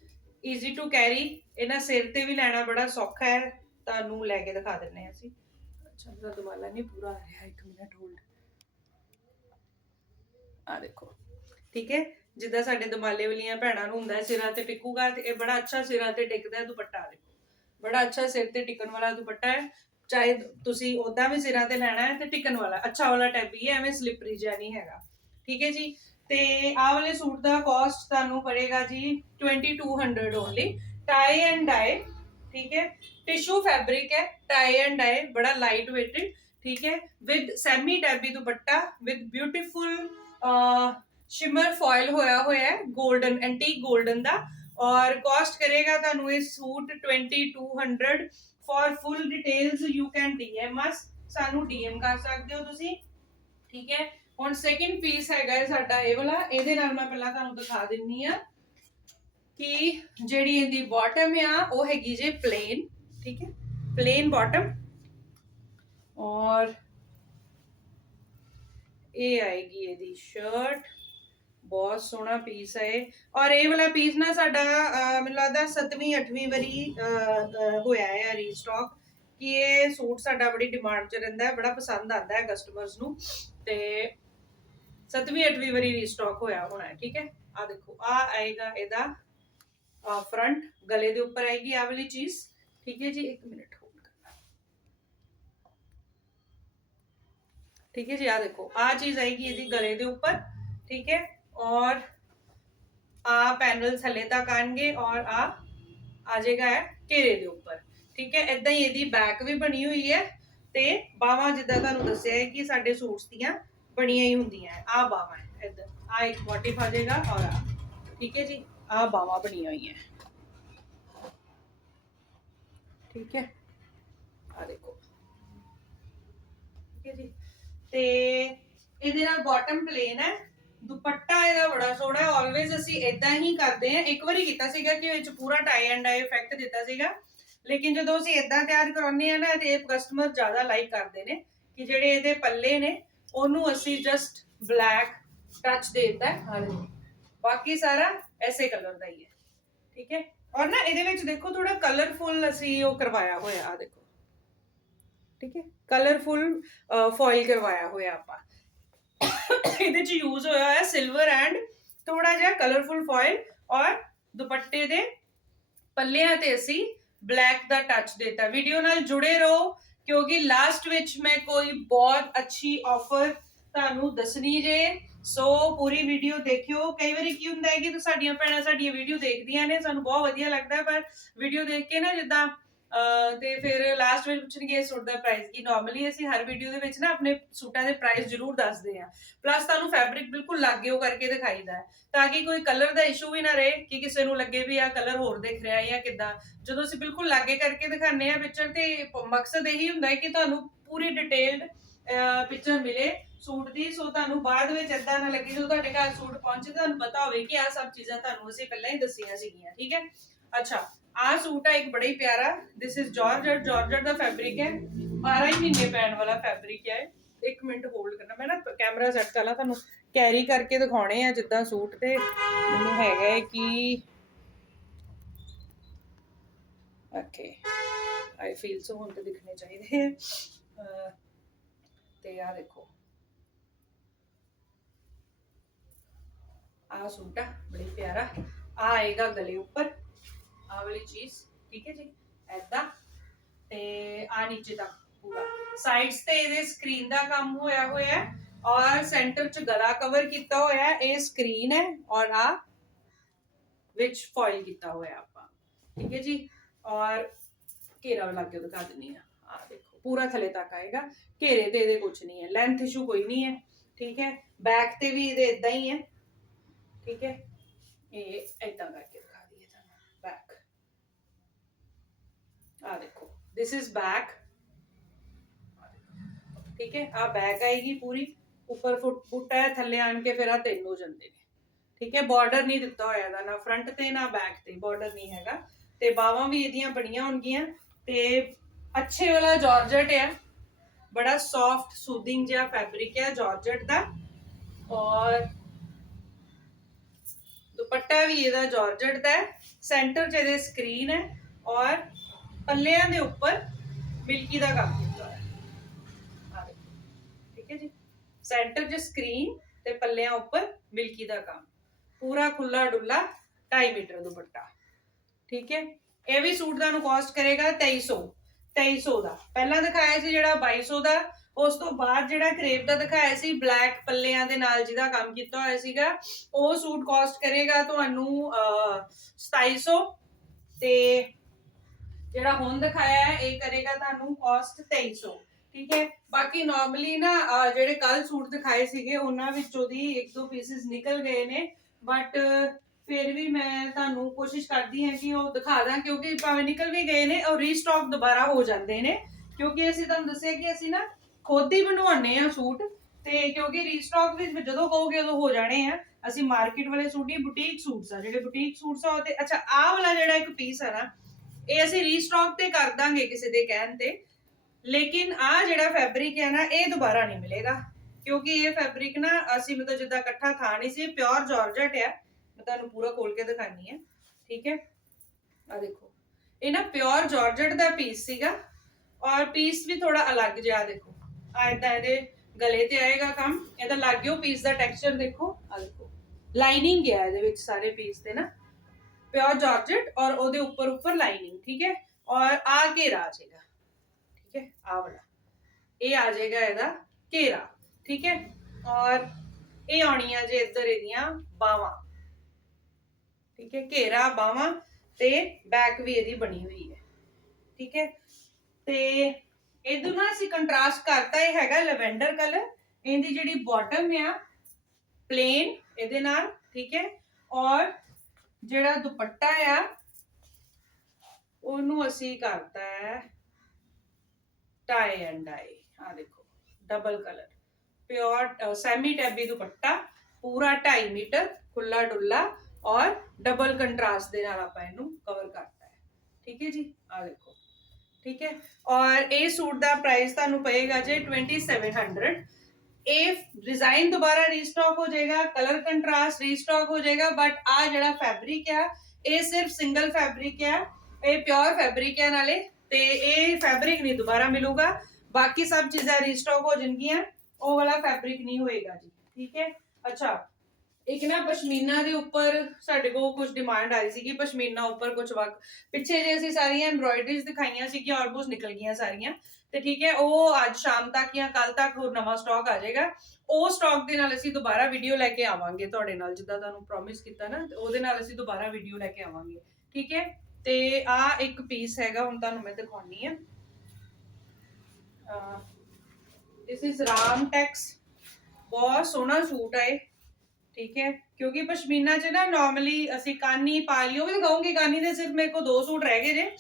ਈਜ਼ੀ ਟੂ ਕੈਰੀ ਇਹਨਾਂ ਸਿਰ ਤੇ ਵੀ ਲੈਣਾ ਬੜਾ ਸੌਖਾ ਹੈ, ਤੁਹਾਨੂੰ ਲੈ ਕੇ ਦਿਖਾ ਦਿੰਨੇ ਹਾਂ ਅਸੀਂ। ਅੱਛਾ, ਮੇਰਾ ਦੁਮਾਲਾ ਨਹੀਂ ਪੂਰਾ ਆ ਰਿਹਾ, ਇੱਕ ਮਿੰਟ ਹੋਲਡ ਆ ਦੇਖੋ। ਠੀਕ ਹੈ? ਜਿੱਦਾਂ ਸਾਡੇ ਦਮਾਲੇ ਵਾਲੀਆਂ ਭੈਣਾਂ ਨੂੰ ਹੁੰਦਾ ਹੈ, ਸਿਰਾਂ ਤੇ ਟਿਕੂਗਾ ਤੇ ਇਹ ਬੜਾ ਅੱਛਾ ਸਿਰਾਂ ਤੇ ਟਿਕਦਾ ਹੈ ਦੁਪੱਟਾ ਦੇਖੋ। ਬੜਾ ਅੱਛਾ ਸਿਰ ਤੇ ਟਿਕਣ ਵਾਲਾ ਦੁਪੱਟਾ ਹੈ। ਚਾਹੇ ਤੁਸੀਂ ਉਦਾਂ ਵੀ ਸਿਰਾਂ ਤੇ ਲੈਣਾ ਹੈ ਤੇ ਟਿਕਣ ਵਾਲਾ। ਅੱਛਾ ਵਾਲਾ ਟੈਬੀ ਹੈ, ਐਵੇਂ ਸਲਿਪਰੀ ਜਿਹਾ ਨਹੀਂ ਹੈਗਾ। ਠੀਕ ਹੈ ਜੀ? ਤੇ ਆਹ ਵਾਲੇ ਸੂਟ ਦਾ ਕਾਸਟ ਤੁਹਾਨੂੰ ਪੜੇਗਾ ਜੀ 2200 ਓਨਲੀ ਟਾਈ ਐਂਡ ਡਾਈ ਠੀਕ ਹੈ? ਟਿਸ਼ੂ ਫੈਬਰਿਕ ਹੈ ਟਾਈ ਐਂਡ ਡਾਈ ਬੜਾ ਲਾਈਟ weighted ਠੀਕ ਹੈ? ਵਿਦ ਸੈਮੀ ਟੈਬੀ ਦੁਪੱਟਾ ਵਿਦ ਬਿਊਟੀਫੁਲ ਸ਼ਿਮਰ ਫੋਇਲ ਹੋਇਆ ਹੋਇਆ ਹੈ 골ਡਨ ਐਂਟੀਕ 골ਡਨ ਦਾ। ਔਰ ਕੋਸਟ ਕਰੇਗਾ ਤੁਹਾਨੂੰ ਇਹ suit 2200 for full details you can DM us ਸਾਨੂੰ ਡੀਐਮ ਕਰ ਸਕਦੇ ਹੋ ਤੁਸੀਂ। ਠੀਕ ਹੈ। ਹੁਣ ਸੈਕਿੰਡ ਪੀਸ ਹੈਗਾ ਸਾਡਾ, ਇਹ ਵਾਲਾ। ਇਹਦੇ ਨਾਲ ਮੈਂ ਪਹਿਲਾਂ ਤੁਹਾਨੂੰ ਦਿਖਾ ਦਿੰਨੀ ਆ ਕਿ ਜਿਹੜੀ ਇਹਦੀ ਬਾਟਮ ਆ, ਉਹ ਹੈਗੀ ਜੇ ਪਲੇਨ ਠੀਕ ਹੈ। ਪਲੇਨ ਬਾਟਮ ਔਰ ਇਹ ਆਏਗੀ ਇਹਦੀ ਸ਼ਰਟ ਬਹੁਤ ਸੋਹਣਾ ਪੀਸ ਹੈ ਇਹ। ਔਰ ਇਹ ਵਾਲਾ ਪੀਸ ਨਾ ਸਾਡਾ ਮੈਨੂੰ ਲੱਗਦਾ 7ਵੀਂ 8ਵੀਂ ਵਾਰੀ ਹੋਇਆ ਹੈ ਰੀਸਟਾਕ ਕਿ ਇਹ ਸੂਟ ਸਾਡਾ ਬੜੀ ਡਿਮਾਂਡ 'ਚ ਰਹਿੰਦਾ ਹੈ, ਬੜਾ ਪਸੰਦ ਆਉਂਦਾ ਹੈ ਕਸਟਮਰਸ ਨੂੰ। ਤੇ 7ਵੀਂ 8ਵੀਂ ਵਾਰੀ ਰੀਸਟਾਕ ਹੋਇਆ ਹੋਣਾ ਹੈ, ਠੀਕ ਹੈ? ਆ ਦੇਖੋ ਆ ਆਏਗਾ ਇਹਦਾ ਫਰੰਟ ਗਲੇ ਦੇ ਉੱਪਰ ਆਏਗੀ ਆ ਵਾਲੀ ਚੀਜ਼। ਠੀਕ ਹੈ ਜੀ 1 ਮਿੰਟ ਹੋਲਡ ਕਰਨਾ। ਠੀਕ ਹੈ ਜੀ ਆ ਦੇਖੋ ਆ ਚੀਜ਼ ਆਏਗੀ ਇਹਦੀ ਗਲੇ ਦੇ ਉੱਪਰ। ਠੀਕ ਹੈ? ਔਰ ਆ ਪੈਨਲ ਥੱਲੇ ਤੱਕ ਆਣਗੇ ਔਰ ਆ ਆ ਜਾਏਗਾ ਹੈ ਘੇਰੇ ਦੇ ਉੱਪਰ। ਠੀਕ ਹੈ ਇਦਾਂ ਹੀ ਇਹਦੀ ਬੈਕ ਵੀ ਬਣੀ ਹੋਈ ਹੈ ਤੇ ਬਾਹਾਂ ਜਿੱਦਾਂ ਤੁਹਾਨੂੰ ਦੱਸਿਆ ਹੈ ਕਿ ਸਾਡੇ ਸੂਟਸ ਦੀਆਂ ਬਣੀਆਂ ਹੀ ਹੁੰਦੀਆਂ ਹੈ। ਆ ਬਾਹਾਂ ਇਦਾਂ ਆ ਇੱਕ ਮੋਟਿਫ ਆ ਜਾਏਗਾ ਔਰ ਆ। ਠੀਕ ਹੈ ਜੀ, ਆ ਬਾਹਾਂ ਬਣੀਆਂ ਹੋਈਆਂ ਠੀਕ ਹੈ, ਆ ਦੇਖੋ। ਠੀਕ ਹੈ ਜੀ, ਤੇ ਇਹਦੇ ਨਾਲ ਬਾਟਮ ਪਲੇਨ ਹੈ। ਦੁਪੱਟਾ ਇਹਦਾ ਬੜਾ ਸੋਹਣਾ ਹੈ। ਆਲਵੇਜ਼ ਅਸੀਂ ਇਦਾਂ ਹੀ ਕਰਦੇ ਹਾਂ। ਇੱਕ ਵਾਰੀ ਕੀਤਾ ਸੀਗਾ ਕਿ ਵਿੱਚ ਪੂਰਾ ਟਾਈ ਐਂਡ ਡਾਈ ਇਫੈਕਟ ਦਿੱਤਾ ਸੀਗਾ। ਲੇਕਿਨ ਜਦੋਂ ਅਸੀਂ ਇਦਾਂ ਤਿਆਰ ਕਰਾਉਂਦੇ ਆ ਨਾ ਤੇ ਕਸਟਮਰ ਜ਼ਿਆਦਾ ਲਾਈਕ ਕਰਦੇ ਨੇ ਕਿ ਜਿਹੜੇ ਇਹਦੇ ਪੱਲੇ ਨੇ ਉਹਨੂੰ ਅਸੀਂ ਜਸਟ ਬਲੈਕ ਟੱਚ ਦੇ ਦਿੱਤਾ ਹੈ। ਹਾਂ ਜੀ। ਬਾਕੀ ਸਾਰਾ ਐਸੇ ਕਲਰ ਦਾ ਹੀ ਹੈ। ਠੀਕ ਹੈ? ਔਰ ਨਾ ਇਹਦੇ ਵਿੱਚ ਦੇਖੋ ਥੋੜਾ ਕਲਰਫੁਲ ਅਸੀਂ ਉਹ ਕਰਵਾਇਆ ਹੋਇਆ ਆ ਦੇਖੋ। ਠੀਕ ਹੈ? ਕਲਰਫੁਲ ਫੋਇਲ ਕਰਵਾਇਆ ਹੋਇਆ ਆਪਾਂ। ਇਹਦੇ ਚ ਯੂਜ਼ ਹੋਇਆ ਹੋਇਆ ਸਿਲਵਰ ਐਂਡ ਥੋੜਾ ਜਿਹਾ ਕਲਰਫੁਲ ਫੋਇਲ ਔਰ ਦੁਪੱਟੇ ਦੇ ਪੱਲਿਆਂ ਤੇ ਅਸੀਂ ਬਲੈਕ ਦਾ ਟੱਚ ਦਿੱਤਾ। ਵੀਡੀਓ ਨਾਲ ਜੁੜੇ ਰਹੋ, ਕਿਉਂਕਿ ਲਾਸਟ ਵਿੱਚ ਮੈਂ ਕੋਈ ਬਹੁਤ ਅੱਛੀ ਆਫਰ ਤੁਹਾਨੂੰ ਦੱਸਣੀ ਜੇ। ਸੋ ਪੂਰੀ ਵੀਡੀਓ ਦੇਖਿਓ। ਕਈ ਵਾਰੀ ਕੀ ਹੁੰਦਾ ਹੈ ਕਿ ਸਾਡੀਆਂ ਭੈਣਾਂ ਸਾਡੀਆਂ ਵੀਡੀਓ ਦੇਖਦੀਆਂ ਨੇ, ਸਾਨੂੰ ਬਹੁਤ ਵਧੀਆ ਲੱਗਦਾ ਪਰ ਵੀਡੀਓ ਦੇਖ ਕੇ ਨਾ ਜਿੱਦਾਂ ਤੇ ਫਿਰ ਲਾਸਟ ਵਿੱਚ ਪੁੱਛਣਗੇ ਇਸ ਸੂਟ ਦਾ ਪ੍ਰਾਈਸ ਕੀ। ਨਾਰਮਲੀ ਅਸੀਂ ਹਰ ਵੀਡੀਓ ਦੇ ਵਿੱਚ ਨਾ ਆਪਣੇ ਸੂਟਾਂ ਦੇ ਪ੍ਰਾਈਸ ਜ਼ਰੂਰ ਦੱਸਦੇ ਆ ਪਲੱਸ ਤੁਹਾਨੂੰ ਫੈਬਰਿਕ ਬਿਲਕੁਲ ਲਾਗਿਓ ਕਰਕੇ ਦਿਖਾਈਦਾ ਤਾਂ ਕਿ ਕੋਈ ਕਲਰ ਦਾ ਇਸ਼ੂ ਵੀ ਨਾ ਰਹੇ ਕਿ ਕਿਸੇ ਨੂੰ ਲੱਗੇ ਵੀ ਆ ਕਲਰ ਹੋਰ ਦਿਖ ਰਿਹਾ ਜਾਂ ਕਿਦਾਂ। ਜਦੋਂ ਅਸੀਂ ਬਿਲਕੁਲ ਲਾਗੇ ਕਰਕੇ ਦਿਖਾਉਂਦੇ ਆ ਪਿਕਚਰ ਤੇ ਮਕਸਦ ਇਹੀ ਹੁੰਦਾ ਹੈ ਕਿ ਤੁਹਾਨੂੰ ਪੂਰੀ ਡਿਟੇਲਡ ਪਿਕਚਰ ਮਿਲੇ ਸੂਟ ਦੀ। ਸੋ ਤੁਹਾਨੂੰ ਬਾਅਦ ਵਿੱਚ ਏਦਾਂ ਨਾ ਲੱਗੇ ਜਦੋਂ ਤੁਹਾਡੇ ਘਰ ਸੂਟ ਪਹੁੰਚੇ, ਤੁਹਾਨੂੰ ਪਤਾ ਹੋਵੇ ਕਿ ਆ ਸਭ ਚੀਜ਼ਾਂ ਤੁਹਾਨੂੰ ਅਸੀਂ ਪਹਿਲਾਂ ਹੀ ਦੱਸੀਆਂ ਸੀਗੀਆਂ, ਠੀਕ ਹੈ? ਅੱਛਾ। ਆ ਸੂਟ ਆ ਇੱਕ ਬੜਾ ਹੀ ਪਿਆਰਾ ਦਿਸ ਇਜ਼ ਜਾਰਜਟ ਜਾਰਜਟ ਦਾ ਫੈਬਰਿਕ ਹੈ 12 ਹੀ ਮਹੀਨੇ ਪੈਣ ਵਾਲਾ ਫੈਬਰਿਕ ਹੈ ਇੱਕ ਮਿੰਟ ਹੋਲਡ ਕਰਨਾ ਮੈਂ ਨਾ ਕੈਮਰਾ ਸੈੱਟ ਕਰ ਲਾਂ ਤੁਹਾਨੂੰ ਕੈਰੀ ਕਰਕੇ ਦਿਖਾਉਣੇ ਆ ਜਿੱਦਾਂ ਸੂਟ ਤੇ ਮੈਨੂੰ ਹੈਗਾ ਹੈ ਕਿ ਓਕੇ ਆਈ ਫੀਲ ਸੋ ਹੁਣ ਤੇ ਦਿਖਣੇ ਚਾਹੀਦੇ ਆ ਅਹ, ਤੇ ਆ ਦੇਖੋ ਆ ਸੂਟ ਆ ਬੜੀ ਪਿਆਰਾ ਆ ਆਏਗਾ ਗਲੇ ਉੱਪਰ ਆ ਵਾਲੀ ਚੀਜ਼ ਠੀਕ ਹੈ ਜੀ ਐਦਾਂ ਤੇ ਆ ਨੀਚੇ ਤੱਕ ਪੂਰਾ ਸਾਈਡਸ ਤੇ ਇਹਦੇ ਸਕਰੀਨ ਦਾ ਕੰਮ ਹੋਇਆ ਹੋਇਆ ਹੈ ਔਰ ਸੈਂਟਰ ਚ ਗਲਾ ਕਵਰ ਕੀਤਾ ਹੋਇਆ ਹੈ ਇਹ ਸਕਰੀਨ ਹੈ ਔਰ ਆ ਵਿੱਚ ਫੋਇਲ ਕੀਤਾ ਹੋਇਆ ਆਪਾਂ ਠੀਕ ਹੈ ਜੀ ਔਰ ਘੇਰਾ ਲਾ ਕੇ ਦਿਖਾ ਦਿੰਨੀ ਆ ਆ ਦੇਖੋ ਪੂਰਾ ਥੱਲੇ ਤੱਕ ਆਏਗਾ ਘੇਰੇ ਤੇ ਇਹਦੇ ਕੁਝ ਨਹੀਂ ਹੈ ਲੈਂਥ ਇਸ਼ੂ ਕੋਈ ਨਹੀਂ ਹੈ ਠੀਕ ਹੈ ਬੈਕ ਤੇ ਵੀ ਇਹਦੇ ਇਦਾਂ ਹੀ ਹੈ ਠੀਕ ਹੈ ਇਹ ਇਦਾਂ ਕਰਕੇ ਦਿਖਾ ਦਈਏ ਤੁਹਾਨੂੰ ਬੈਕ ਆ ਦੇਖੋ this is back. ਠੀਕ ਹੈ ਆ ਬੈਕ ਆਏਗੀ ਪੂਰੀ ਉੱਪਰ ਫੁੱਟ ਫੁੱਟ ਹੈ ਥੱਲੇ ਆਣ ਕੇ ਫਿਰ ਆ ਤਿੰਨ ਹੋ ਜਾਂਦੇ ਨੇ ਠੀਕ ਹੈ ਬਾਰਡਰ ਨਹੀਂ ਦਿੱਤਾ ਹੋਇਆ ਦਾ ਨਾ ਫਰੰਟ ਤੇ ਨਾ ਬੈਕ ਤੇ ਬਾਰਡਰ ਨਹੀਂ ਹੈਗਾ ਤੇ ਬਾਹਾਂ ਵੀ ਇਹਦੀਆਂ ਬਣੀਆਂ ਹੋਣਗੀਆਂ ਤੇ ਅੱਛੇ ਵਾਲਾ ਜਾਰਜਟ ਹੈ ਬੜਾ ਸੌਫਟ ਸੂਦਿੰਗ ਜਿਹਾ ਫੈਬਰਿਕ ਹੈ ਜਾਰਜਟ ਦਾ ਔਰ ਦੁਪੱਟਾ ਵੀ ਇਹਦਾ ਜਾਰਜਟ ਦਾ ਹੈ ਸੈਂਟਰ 'ਚ ਇਹਦੇ ਸਕਰੀਨ ਹੈ ਔਰ ਪੱਲਿਆਂ ਦੇ ਉੱਪਰ ਮਿਲਕੀ ਦਾ ਕੰਮ ਕੀਤਾ ਹੋਇਆ। ਹੈ ਠੀਕ ਹੈ ਜੀ? ਸੈਂਟਰ 'ਚ ਸਕਰੀਨ ਤੇ ਪੱਲਿਆਂ ਉੱਪਰ ਮਿਲਕੀ ਦਾ ਕੰਮ। ਪੂਰਾ ਖੁੱਲਾ ਡੁੱਲਾ 2.5 ਮੀਟਰ ਦੁਪੱਟਾ। ਠੀਕ ਹੈ? ਇਹ ਵੀ ਸੂਟ ਦਾ ਨੂੰ ਕਾਸਟ ਕਰੇਗਾ 2300 2300 ਦਾ। ਪਹਿਲਾਂ ਦਿਖਾਇਆ ਸੀ ਜਿਹੜਾ 2200 ਦਾ। ਉਸ ਤੋਂ ਬਾਅਦ ਜਿਹੜਾ ਕਰੇਪ ਦਾ ਦਿਖਾਇਆ ਸੀ ਬਲੈਕ ਪੱਲਿਆਂ ਦੇ ਨਾਲ ਜਿਹਦਾ ਕੰਮ ਕੀਤਾ ਹੋਇਆ ਸੀਗਾ ਉਹ ਸੂਟ ਕਾਸਟ ਕਰੇਗਾ ਤੁਹਾਨੂੰ ਅਹ, 2700 ਤੇ ਜਿਹੜਾ ਹੁਣ ਦਿਖਾਇਆ ਹੈ, ਇਹ ਕਰੇਗਾ ਤੁਹਾਨੂੰ ਕਾਸਟ 2300 ਠੀਕ ਹੈ? ਬਾਕੀ ਨਾਰਮਲੀ ਨਾ ਜਿਹੜੇ ਕੱਲ ਸੂਟ ਦਿਖਾਏ ਸੀਗੇ, ਉਹਨਾਂ ਵਿੱਚੋਂ ਦੀ ਇੱਕ ਦੋ ਪੀਸਿਸ ਨਿਕਲ ਗਏ ਨੇ ਬਟ ਫਿਰ ਵੀ ਮੈਂ ਤੁਹਾਨੂੰ ਕੋਸ਼ਿਸ਼ ਕਰਦੀ ਹਾਂ ਕਿ ਉਹ ਦਿਖਾ ਦਾਂ, ਕਿਉਂਕਿ ਭਾਵੇਂ ਨਿਕਲ ਵੀ ਗਏ ਨੇ ਔਰ ਰੀਸਟਾਕ ਦੁਬਾਰਾ ਹੋ ਜਾਂਦੇ ਨੇ, ਕਿਉਂਕਿ ਅਸੀਂ ਤੁਹਾਨੂੰ ਦੱਸਿਆ ਕਿ ਅਸੀਂ ਨਾ ਖੁਦ ਹੀ ਬਣਵਾਉਂਦੇ ਆ ਸੂਟ, ਤੇ ਕਿਉਂਕਿ ਰੀਸਟਾਕ ਵੀ ਜਦੋਂ ਕਹੋਗੇ ਉਦੋਂ ਹੋ ਜਾਣੇ ਆ। ਅਸੀਂ ਮਾਰਕੀਟ ਵਾਲੇ ਸੂਟ ਹੀ ਬੁਟੀਕ ਸੂਟਸ ਆ, ਜਿਹੜੇ ਬੁਟੀਕ ਸੂਟਸ ਆ ਤੇ ਅੱਛਾ, ਆਹ ਵਾਲਾ ਜਿਹੜਾ ਇੱਕ ਪੀਸ ਆ ਨਾ ਇਹ ਅਸੀਂ ਰੀਸਟਾਕ ਤੇ ਕਰ ਦਾਂਗੇ ਕਿਸੇ ਦੇ ਕਹਿਣ ਤੇ। ਲੇਕਿਨ ਆ ਜਿਹੜਾ ਫੈਬਰਿਕ ਹੈ ਨਾ, ਇਹ ਦੁਬਾਰਾ ਨਹੀਂ ਮਿਲੇਗਾ। ਕਿਉਂਕਿ ਇਹ ਫੈਬਰਿਕ ਨਾ, ਅਸੀਂ ਮਤਲਬ ਜਿੱਦਾਂ ਇਕੱਠਾ ਥਾ ਨਹੀਂ ਸੀ ਪਿਓਰ ਜਾਰਜਟ ਹੈ ਮੈਂ ਤੁਹਾਨੂੰ ਪੂਰਾ ਖੋਲ ਕੇ ਦਿਖਾਣੀ ਹੈ। ਠੀਕ ਹੈ? ਆ ਦੇਖੋ। ਇਹ ਨਾ ਪਿਓਰ ਜਾਰਜਟ ਦਾ ਪੀਸ ਸੀਗਾ। ਔਰ ਪੀਸ ਵੀ ਥੋੜਾ ਅਲੱਗ ਜਿਹਾ ਦੇਖੋ। ਆ ਏਦਾਂ ਇਹਦੇ ਗਲੇ ਤੇ ਆਏਗਾ ਕੰਮ। ਇਹਦਾ ਲੱਗਿਓ ਪੀਸ ਦਾ ਟੈਕਸਚਰ ਦੇਖੋ। ਆ ਦੇਖੋ। ਲਾਈਨਿੰਗ ਹੈ ਇਹਦੇ ਵਿੱਚ ਸਾਰੇ ਪੀਸ ਤੇ ਨਾ। ਪਿਓਰ ਜਾਰਜਟ ਔਰ ਉਹਦੇ ਉੱਪਰ ਉੱਪਰ ਲਾਈਨਿੰਗ ਠੀਕ ਹੈ ਔਰ ਆ ਘੇਰਾ ਆ ਜਾਏਗਾ ਠੀਕ ਹੈ ਆ ਵਾਲਾ ਇਹ ਆ ਜਾਏਗਾ ਇਹਦਾ ਘੇਰਾ ਠੀਕ ਹੈ ਔਰ ਇਹ ਆਉਣੀਆਂ ਜੇ ਇੱਧਰ ਇਹਦੀਆਂ ਬਾਵਾਂ ਠੀਕ ਹੈ ਘੇਰਾ ਬਾਵਾਂ ਤੇ ਬੈਕ ਵੀ ਇਹਦੀ ਬਣੀ ਹੋਈ ਹੈ ਠੀਕ ਹੈ ਤੇ ਇਹਦੋਂ ਨਾ ਅਸੀਂ ਕੰਟਰਾਸਟ ਕਰਤਾ ਇਹ ਹੈਗਾ ਲਵੈਂਡਰ ਕਲਰ ਇਹਦੀ ਜਿਹੜੀ ਬਾਟਮ ਆ ਪਲੇਨ ਇਹਦੇ ਨਾਲ ਠੀਕ ਹੈ ਔਰ ਜਿਹੜਾ ਦੁਪੱਟਾ ਆ, ਉਹਨੂੰ ਅਸੀਂ ਕਰਤਾ ਹੈ ਟਾਈ ਐਂਡ ਡਾਈ ਆ ਦੇਖੋ double colour pure semi tabby ਦੁਪੱਟਾ, ਪੂਰਾ 2.5 ਮੀਟਰ ਖੁੱਲਾ ਡੁੱਲਾ ਔਰ ਡਬਲ ਕੰਟਰਾਸਟ ਦੇ ਨਾਲ ਆਪਾਂ ਇਹਨੂੰ ਕਵਰ ਕਰਤਾ ਹੈ। ਠੀਕ ਹੈ ਜੀ? ਆ ਦੇਖੋ। ਠੀਕ ਹੈ? ਔਰ ਇਹ ਸੂਟ ਦਾ ਪ੍ਰਾਈਸ ਤੁਹਾਨੂੰ ਪਏਗਾ ਜੇ 2700 ਇਹ ਡਿਜ਼ਾਈਨ ਦੁਬਾਰਾ ਰੀਸਟਾਕ ਹੋ ਜਾਏਗਾ ਕਲਰ ਕੰਟਰਾਸਟ ਰੀਸਟਾਕ ਹੋ ਜਾਏਗਾ ਬਟ ਆ ਜਿਹੜਾ ਫੈਬਰਿਕ ਆ, ਇਹ ਸਿਰਫ ਸਿੰਗਲ ਫੈਬਰਿਕ ਆ, ਇਹ ਪਿਓਰ ਫੈਬਰਿਕ ਹੈ ਨਾਲੇ, ਤੇ ਇਹ ਫੈਬਰਿਕ ਨਹੀਂ ਦੁਬਾਰਾ ਮਿਲੂਗਾ। ਬਾਕੀ ਸਭ ਚੀਜ਼ਾਂ ਰੀਸਟਾਕ ਹੋ ਜਾਣਗੀਆਂ, ਉਹ ਵਾਲਾ ਫੈਬਰਿਕ ਨਹੀਂ ਹੋਏਗਾ ਜੀ, ਠੀਕ ਹੈ? ਅੱਛਾ ਇੱਕ ਨਾ ਪਸ਼ਮੀਨਾ ਦੇ ਉੱਪਰ ਸਾਡੇ ਕੋਲ ਕੁਝ ਡਿਮਾਂਡ ਆਈ ਸੀ ਕਿ ਪਸ਼ਮੀਨਾ ਉੱਪਰ ਕੁਝ ਵਕ ਪਿੱਛੇ ਜੇ ਅਸੀਂ ਸਾਰੀਆਂ ਐਮਬ੍ਰੋਇਡਰੀਜ਼ ਦਿਖਾਈਆਂ ਸੀ ਕਿ ਆਲਮੋਸਟ ਨਿਕਲ ਗਈਆਂ ਸਾਰੀਆਂ, ਤੇ ਠੀਕ ਹੈ, ਉਹ ਅੱਜ ਸ਼ਾਮ ਤੱਕ ਜਾਂ ਕੱਲ ਤੱਕ ਹੋਰ ਨਵਾਂ ਸਟਾਕ ਆ ਜਾਏਗਾ। ਉਹ ਸਟਾਕ ਦੇ ਨਾਲ ਅਸੀਂ ਦੁਬਾਰਾ ਵੀਡੀਓ ਲੈ ਕੇ ਆਵਾਂਗੇ ਤੁਹਾਡੇ ਨਾਲ, ਜਿੱਦਾਂ ਤੁਹਾਨੂੰ ਪ੍ਰੋਮਿਸ ਕੀਤਾ ਨਾ ਉਹਦੇ ਨਾਲ ਅਸੀਂ ਦੁਬਾਰਾ ਵੀਡੀਓ ਲੈ ਕੇ ਆਵਾਂਗੇ, ਠੀਕ ਹੈ? ਤੇ ਆ ਇੱਕ ਪੀਸ ਹੈਗਾ, ਹੁਣ ਤੁਹਾਨੂੰ ਮੈਂ ਦਿਖਾਉਣੀ ਆ। ਦਿਸ ਇਜ਼ ਰਾਮ ਟੈਕਸ ਬਹੁਤ ਸੋਹਣਾ ਸੂਟ ਹੈ ਠੀਕ ਹੈ? ਕਿਉਂਕਿ ਪਸ਼ਮੀਨਾ ਚ ਨਾ ਨਾਰਮਲੀ ਅਸੀਂ ਕਾਨੀ ਪਾ ਲਈ, ਉਹ ਵੀ ਦਿਖਾਉਂਗੀ ਕਾਨੀ ਦੇ ਸਿਰਫ ਮੇਰੇ ਕੋਲ ਦੋ ਸੂਟ ਰਹਿ ਗਏ ਜੇ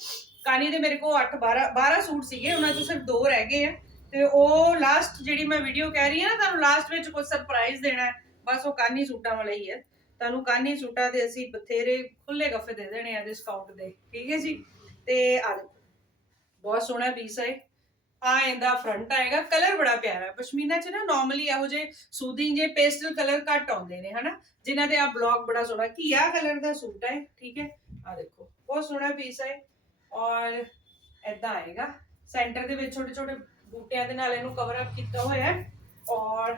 ਕਾਨੀ ਦੇ ਮੇਰੇ ਕੋਲ 8 12 12 ਸੂਟ ਸੀਗੇ, ਉਹਨਾਂ ਚੋਂ ਸਿਰਫ ਦੋ ਰਹਿ ਗਏ ਆ। ਤੇ ਉਹ ਲਾਸਟ ਜਿਹੜੀ ਮੈਂ ਵੀਡੀਓ ਕਹਿ ਰਹੀ ਹਾਂ ਨਾ, ਤੁਹਾਨੂੰ ਲਾਸਟ ਵਿੱਚ ਕੁਝ ਸਰਪ੍ਰਾਈਜ਼ ਦੇਣਾ ਹੈ। ਬਸ ਉਹ ਕਾਨੀ ਸੂਟਾਂ ਵਾਲਾ ਹੀ ਹੈ। ਤੁਹਾਨੂੰ ਕਾਨੀ ਸੂਟਾਂ ਦੇ ਅਸੀਂ ਬਥੇਰੇ ਖੁੱਲੇ ਗੱਫੇ ਦੇ ਦੇਣੇ ਆ ਡਿਸਕਾਊਂਟ ਦੇ। ਠੀਕ ਹੈ ਜੀ? ਤੇ ਆ ਬਹੁਤ ਸੋਹਣਾ ਪੀਸ ਹੈ ਆ ਇਹਦਾ ਫਰੰਟ ਆਏਗਾ ਕਲਰ ਬੜਾ ਪਿਆਰਾ ਹੈ। ਪਸ਼ਮੀਨਾ ਚ ਨਾ ਨਾਰਮਲੀ ਇਹੋ ਜੇ ਸੂਦਿੰਗ ਜੇ ਪੇਸਟਲ ਕਲਰ ਘੱਟ ਆਉਂਦੇ ਨੇ, ਹਨਾ? ਜਿਨ੍ਹਾਂ ਦੇ ਆ ਬਲੌਕ ਬੜਾ ਸੋਹਣਾ। ਕੀਆ ਕਲਰ ਦਾ ਸੂਟ ਹੈ? ਠੀਕ ਹੈ? ਆ ਦੇਖੋ, ਬਹੁਤ ਸੋਹਣਾ ਪੀਸ ਹੈ। ਔਰ ਐਦਾਂ ਆਏਗਾ। ਸੈਂਟਰ ਦੇ ਵਿੱਚ ਛੋਟੇ ਛੋਟੇ ਬੂਟਿਆਂ ਦੇ ਨਾਲ ਇਹਨੂੰ ਕਵਰ ਅਪ ਕੀਤਾ ਹੋਇਆ ਹੈ। ਔਰ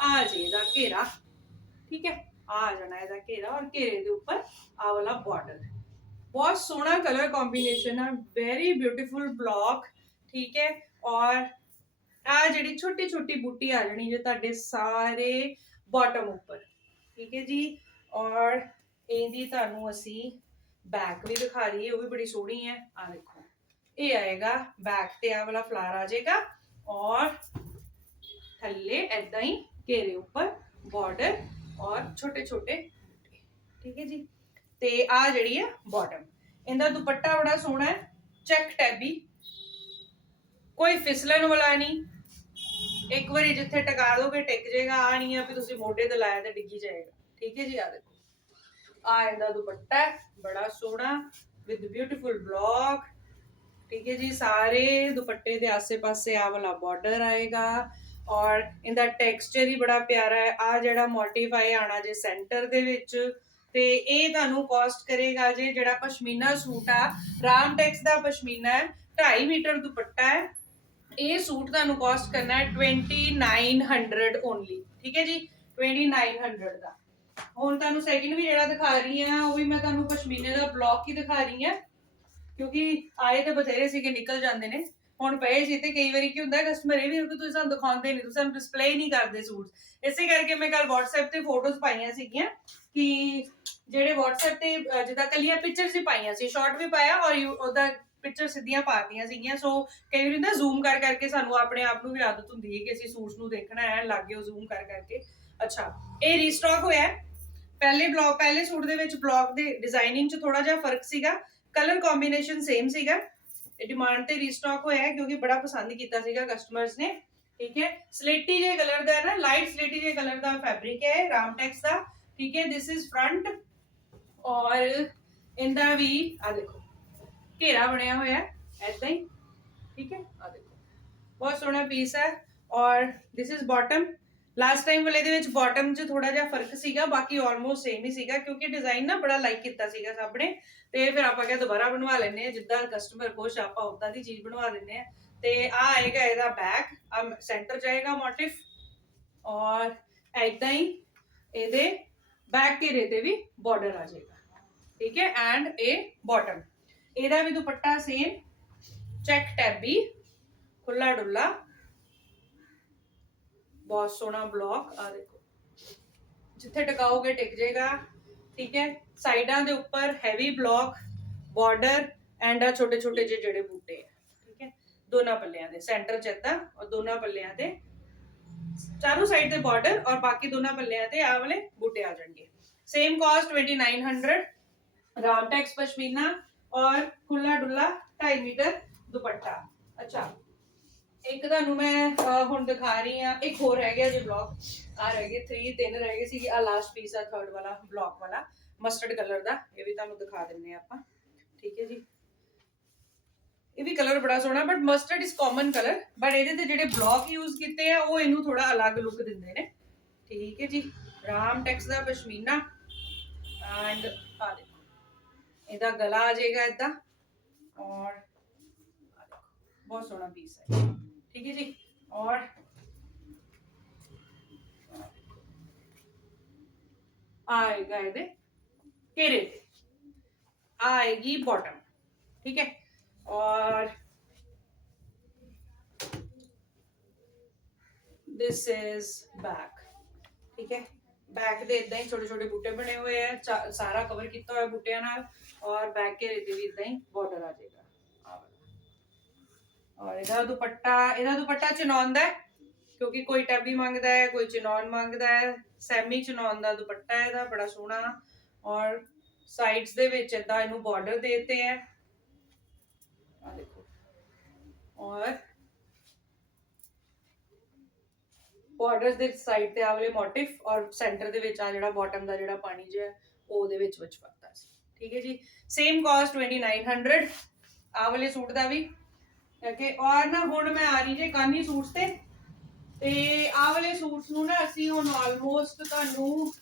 ਆ ਜੇ ਇਹਦਾ ਘੇਰਾ। ਠੀਕ ਹੈ? ਆ ਜਾਣਾ ਇਹਦਾ ਘੇਰਾ ਔਰ ਘੇਰੇ ਦੇ ਉੱਪਰ ਆ ਵਾਲਾ ਬਾਰਡਰ ਬਹੁਤ ਸੋਹਣਾ ਕਲਰ ਕੰਬੀਨੇਸ਼ਨ ਹੈ ਵੈਰੀ ਬਿਊਟੀਫੁਲ ਬਲੌਕ ਠੀਕ ਹੈ ਔਰ ਆ ਜਿਹੜੀ ਛੋਟੀ ਛੋਟੀ ਬੂਟੀ ਆ ਜਾਣੀ ਜੇ ਤੁਹਾਡੇ ਸਾਰੇ ਬਾਟਮ ਉੱਪਰ ਠੀਕ ਹੈ ਜੀ ਔਰ ਇਹਦੀ ਤੁਹਾਨੂੰ ਅਸੀਂ ਬੈਕ ਵੀ ਦਿਖਾ ਰਹੀ ਹੈ ਉਹ ਵੀ ਬੜੀ ਸੋਹਣੀ ਹੈ ਆ ਦੇਖੋ ਇਹ ਆਏਗਾ ਬੈਕ ਤੇ ਆ ਵਾਲਾ ਫਲਾਰ ਆ ਜਾਏਗਾ ਔਰ ਥੱਲੇ ਐਦਾਂ ਹੀ ਘੇਰੇ ਉੱਪਰ ਬਾਰਡਰ ਔਰ ਛੋਟੇ ਛੋਟੇ ਠੀਕ ਹੈ ਜੀ ਤੇ ਆ ਜਿਹੜੀ ਹੈ ਬਾਟਮ ਇਹਦਾ ਦੁਪੱਟਾ ਬੜਾ ਸੋਹਣਾ ਹੈ ਚੈੱਕ ਟੈਬੀ ਕੋਈ ਫਿਸਲਣ ਵਾਲਾ ਨਹੀਂ। ਇੱਕ ਵਾਰੀ ਜਿੱਥੇ ਟਕਾ ਦੋਗੇ, ਟਿਕ ਜਾਏਗਾ। ਆ ਨਹੀਂ ਆ ਵੀ ਤੁਸੀਂ ਮੋਢੇ ਤੇ ਲਾਇਆ ਤੇ ਡਿੱਗੀ ਜਾਏਗਾ। ਠੀਕ ਹੈ ਜੀ ਆ ਦੇਖੋ। ਆ ਇਹਦਾ ਦੁਪੱਟਾ ਬੜਾ ਸੋਹਣਾ। ਵਿਦ ਬਿਊਟੀਫੁਲ ਬਲੌਕ ਠੀਕ ਹੈ ਜੀ, ਸਾਰੇ ਦੁਪੱਟੇ ਦੇ ਆਸੇ-ਪਾਸੇ ਆ ਵਾਲਾ ਬਾਰਡਰ ਆਏਗਾ। ਔਰ ਇਹਦਾ ਟੈਕਸਚਰ ਹੀ ਬੜਾ ਪਿਆਰਾ ਹੈ। ਆ ਜਿਹੜਾ ਆਏ ਆਣਾ ਜੇ ਸੈਂਟਰ ਦੇ ਵਿੱਚ, ਤੇ ਇਹ ਤੁਹਾਨੂੰ ਕਾਸਟ ਕਰੇਗਾ ਜੇ ਜਿਹੜਾ ਪਸ਼ਮੀਨਾ ਸੂਟ ਆ। ਰਾਮ ਟੈਕਸ ਦਾ ਪਸ਼ਮੀਨਾ ਹੈ 2.5 ਮੀਟਰ ਦੁਪੱਟਾ ਹੈ। ਇਹ ਸੂਟ ਤੁਹਾਨੂੰ ਕਾਸਟ ਕਰਨਾ ਹੈ 2900 ਓਨਲੀ ਠੀਕ ਹੈ ਜੀ? 2900 ਦਾ। ਹੁਣ ਤੁਹਾਨੂੰ ਸੈਕਿੰਡ ਵੀ ਜਿਹੜਾ ਦਿਖਾ ਰਹੀ ਹਾਂ, ਉਹ ਵੀ ਮੈਂ ਤੁਹਾਨੂੰ ਪਸ਼ਮੀਨੇ ਦਾ ਬਲੌਕ ਹੀ ਦਿਖਾ ਰਹੀ ਹਾਂ, ਕਿਉਂਕਿ ਆਏ ਤੇ ਬਥੇਰੇ ਸੀਗੇ, ਨਿਕਲ ਜਾਂਦੇ ਨੇ। ਹੁਣ ਪਏ ਸੀ ਤੇ ਕਈ ਵਾਰੀ ਕੀ ਹੁੰਦਾ ਕਸਟਮਰ ਇਹ ਵੀ ਕਿ ਤੁਸੀਂ ਸਾਨੂੰ ਦਿਖਾਉਂਦੇ ਨਹੀਂ ਤੁਸੀਂ ਸਾਨੂੰ ਡਿਸਪਲੇ ਨਹੀਂ ਕਰਦੇ ਸੂਟ ਇਸੇ ਕਰਕੇ ਮੈਂ ਕੱਲ WhatsApp ਤੇ ਫੋਟੋਜ਼ ਪਾਈਆਂ ਸੀਗੀਆਂ ਕਿ ਜਿਹੜੇ WhatsApp ਤੇ ਜਿੱਦਾਂ ਕੱਲੀਆਂ ਪਿਕਚਰਸ ਹੀ ਪਾਈਆਂ ਸੀ ਸ਼ਾਰਟ ਵੀ ਪਾਇਆ ਔਰ ਉਹਦਾ ਪਿਕਚਰ ਸਿੱਧੀਆਂ ਪਾਤੀਆਂ ਸੀਗੀਆਂ ਸੋ ਕਈ ਵਾਰੀ ਹੁੰਦਾ ਜ਼ੂਮ ਕਰ ਕਰਕੇ ਸਾਨੂੰ ਆਪਣੇ ਆਪ ਨੂੰ ਵੀ ਆਦਤ ਹੁੰਦੀ ਹੈ ਕਿ ਅਸੀਂ ਸੂਟਸ ਨੂੰ ਦੇਖਣਾ ਹੈ, ਲਾਗੇ ਜ਼ੂਮ ਕਰ ਕਰਕੇ। ਅੱਛਾ, ਇਹ ਰੀਸਟਾਕ ਹੋਇਆ ਪਹਿਲੇ ਬਲੌਕ ਪਹਿਲੇ ਸੂਟ ਦੇ ਵਿੱਚ ਬਲੌਕ ਦੇ ਡਿਜ਼ਾਈਨਿੰਗ 'ਚ ਥੋੜਾ ਜਿਹਾ ਫ਼ਰਕ ਸੀਗਾ। ਕਲਰ ਕੰਬੀਨੇਸ਼ਨ ਸੇਮ ਸੀਗਾ। ਇਹ ਡਿਮਾਂਡ ਤੇ ਰੀਸਟਾਕ ਹੋਇਆ ਹੈ ਕਿਉਂਕਿ ਬੜਾ ਪਸੰਦ ਕੀਤਾ ਸੀਗਾ ਕਸਟਮਰਸ ਨੇ। ਠੀਕ ਹੈ, ਸਲੇਟੀ ਜੇ ਕਲਰ ਦਾ ਹੈ ਨਾ ਲਾਈਟ ਸਲੇਟੀ ਜੇ ਕਲਰ ਦਾ ਫੈਬਰਿਕ ਹੈ ਰਾਮਟੈਕਸ ਦਾ। ਠੀਕ ਹੈ ਦਿਸ ਇਜ਼ ਫਰੰਟ ਔਰ ਇਹਦਾ ਵੀ ਆ ਦੇਖੋ। ਘੇਰਾ ਬਣਿਆ ਹੋਇਆ ਹੈ ਐਦਾਂ ਹੀ, ਠੀਕ ਹੈ? ਆ ਦੇਖੋ। ਬਹੁਤ ਸੋਹਣਾ ਪੀਸ ਹੈ ਔਰ this is bottom last time ਵਾਲੇ ਦੇ ਵਿੱਚ ਬਾਟਮ 'ਚ ਥੋੜਾ ਜਿਹਾ ਫ਼ਰਕ ਸੀਗਾ, ਬਾਕੀ ਆਲਮੋਸਟ ਸੇਮ ਹੀ ਸੀਗਾ, ਕਿਉਂਕਿ ਡਿਜ਼ਾਈਨ ਨਾ ਬੜਾ ਲਾਈਕ ਕੀਤਾ ਸੀਗਾ ਸਭ ਨੇ। ਤੇ ਫਿਰ ਆਪਾਂ ਕਿਹਾ ਦੁਬਾਰਾ ਬਣਵਾ ਲੈਨੇ ਆ ਜਿੱਦਾਂ ਕਸਟਮਰ ਖੁਸ਼ ਆਪਾਂ ਉਦਾਂ ਦੀ ਚੀਜ਼ ਬਣਵਾ ਦਿੰਨੇ ਆ ਤੇ ਆ ਆਏਗਾ ਇਹਦਾ ਬੈਕ ਆ ਸੈਂਟਰ ਜਾਏਗਾ ਮੋਟਿਫ ਔਰ ਐਦਾਂ ਹੀ ਇਹਦੇ ਬੈਕ ਘੇਰੇ ਤੇ ਵੀ ਬਾਰਡਰ ਆ ਜਾਏਗਾ। ਠੀਕ ਹੈ? ਐਂਡ ਇਹ ਬਾਟਮ ਇਹਦਾ ਵੀ ਦੁਪੱਟਾ ਸੇਮ ਚੈੱਕ ਟੈਬੀ ਖੁੱਲਾ ਡੁੱਲਾ ਬਹੁਤ ਸੋਹਣਾ ਬਲੌਕ ਆ ਦੇਖੋ। ਜਿੱਥੇ ਟਿਕਾਓਗੇ ਟਿਕ ਜਾਏਗਾ, ਠੀਕ ਹੈ? ਸਾਈਡਾਂ ਦੇ ਉੱਪਰ ਹੈਵੀ ਬਲੌਕ ਬਾਰਡਰ ਐਂਡ ਆ ਛੋਟੇ ਛੋਟੇ ਜਿਹੇ ਜਿਹੜੇ ਬੂਟੇ ਆ, ਠੀਕ ਹੈ? ਦੋਨਾਂ ਪੱਲਿਆਂ ਦੇ ਸੈਂਟਰ ਚ ਏਦਾਂ ਔਰ ਦੋਨਾਂ ਪੱਲਿਆਂ ਤੇ। ਚਾਰੋਂ ਸਾਈਡ ਦੇ ਬਾਰਡਰ ਔਰ ਬਾਕੀ ਦੋਨਾਂ ਪੱਲਿਆਂ ਤੇ ਆ ਵਾਲੇ ਬੂਟੇ ਆ ਜਾਣਗੇ। ਸੇਮ ਕਾਸਟ 2900 ਰਾਮਟੈਕਸ ਪਸ਼ਮੀਨਾ ਔਰ ਖੁੱਲਾ ਡੁੱਲਾ 2.5 ਮੀਟਰ ਦੁਪੱਟਾ। ਅੱਛਾ, ਇੱਕ ਤੁਹਾਨੂੰ ਮੈਂ ਹੁਣ ਦਿਖਾ ਰਹੀ ਆ ਇੱਕ ਹੋਰ ਰਹਿ ਗਿਆ ਜੀ ਬਲੌਕ ਆ ਰਹਿ ਗਏ 3 ਤਿੰਨ ਰਹਿ ਗਏ ਸੀ ਆ ਲਾਸਟ ਪੀਸ ਆ ਥਰਡ ਵਾਲਾ ਬਲੌਕ ਵਾਲਾ ਮਸਟਰਡ ਕਲਰ ਦਾ। ਇਹ ਵੀ ਤੁਹਾਨੂੰ ਦਿਖਾ ਦਿੰਨੇ ਆਪਾਂ। ਠੀਕ ਹੈ ਜੀ। ਇਹ ਵੀ ਕਲਰ ਬੜਾ ਸੋਹਣਾ but mustard is common colour but ਇਹਦੇ ਤੇ ਜਿਹੜੇ ਬਲੌਕ ਯੂਜ਼ ਕੀਤੇ ਆ, ਉਹ ਇਹਨੂੰ ਥੋੜਾ ਅਲੱਗ ਲੁੱਕ ਦਿੰਦੇ ਨੇ। ਠੀਕ ਹੈ ਜੀ। ਰਾਮ ਟੈਕਸ ਦਾ ਪਸ਼ਮੀਨਾ। ਐਂਡ ਆ ਦੇਖੋ ਇਹਦਾ ਗਲਾ ਆ ਜਾਏਗਾ ਇਦਾਂ ਔਰ ਆਹ ਦੇਖੋ, ਬਹੁਤ ਸੋਹਣਾ ਪੀਸ ਹੈ ਠੀਕ ਹੈ ਜੀ ਔਰ ਆਏਗਾ ਇਹਦੇ ਘੇਰੇ ਤੇ ਆਏਗੀ ਬਾਟਮ ठीक है और दिस इज बैक ठीक है बैक ਦੇ ਇਦਾਂ ਹੀ ਛੋਟੇ ਛੋਟੇ ਬੂਟੇ ਬਣੇ ਹੋਏ ਆ ਸਾਰਾ ਕਵਰ ਕੀਤਾ ਹੋਇਆ ਬੂਟਿਆਂ ਨਾਲ ਔਰ ਬੈਕ ਘੇਰੇ ਤੇ ਵੀ ਇਦਾਂ ਹੀ ਬਾਰਡਰ ਆ ਜਾਏਗਾ। ਔਰ ਇਹਦਾ ਦੁਪੱਟਾ ਇਹਦਾ ਦੁਪੱਟਾ ਚਨੌਨ ਦਾ ਕਿਉਂਕਿ ਕੋਈ ਟੈਬੀ ਮੰਗਦਾ ਹੈ, ਕੋਈ ਚਨੌਨ ਮੰਗਦਾ ਹੈ ਸੈਮੀ ਚਨੌਨ ਦਾ ਦੁਪੱਟਾ ਹੈ ਇਹਦਾ, ਬੜਾ ਸੋਹਣਾ। ਔਰ ਸਾਈਡਸ ਦੇ ਵਿੱਚ ਇਦਾਂ ਇਹਨੂੰ ਬਾਰਡਰ ਦੇਤੇ ਹੈ ਆ ਦੇਖੋ। ਔਰ ਬਾਰਡਰਸ ਦੇ ਸਾਈਡ ਤੇ ਆ ਵਾਲੇ ਮੋਟਿਫ ਔਰ ਸੈਂਟਰ ਦੇ ਵਿੱਚ ਆ ਜਿਹੜਾ ਬਾਟਮ ਦਾ ਜਿਹੜਾ ਪਾਣੀ ਜਿਹਾ ਉਹ ਉਹਦੇ ਵਿੱਚ ਵਿੱਚ ਪੱਤਾ ਸੀ। ਠੀਕ ਹੈ ਜੀ? ਸੇਮ ਕਾਸਟ 2900 ਆ ਵਾਲੇ ਸੂਟ ਦਾ ਵੀ। ਓਕੇ ਔਰ ਨਾ ਹੁਣ ਮੈਂ ਆ ਰਹੀ ਜੇ ਕਾਨੀ ਸੂਟਸ ਤੇ। ਤੇ ਆਹ ਵਾਲੇ ਸੂਟਸ ਨੂੰ ਨਾ ਅਸੀਂ ਹੁਣ ਆਲਮੋਸਟ ਤੁਹਾਨੂੰ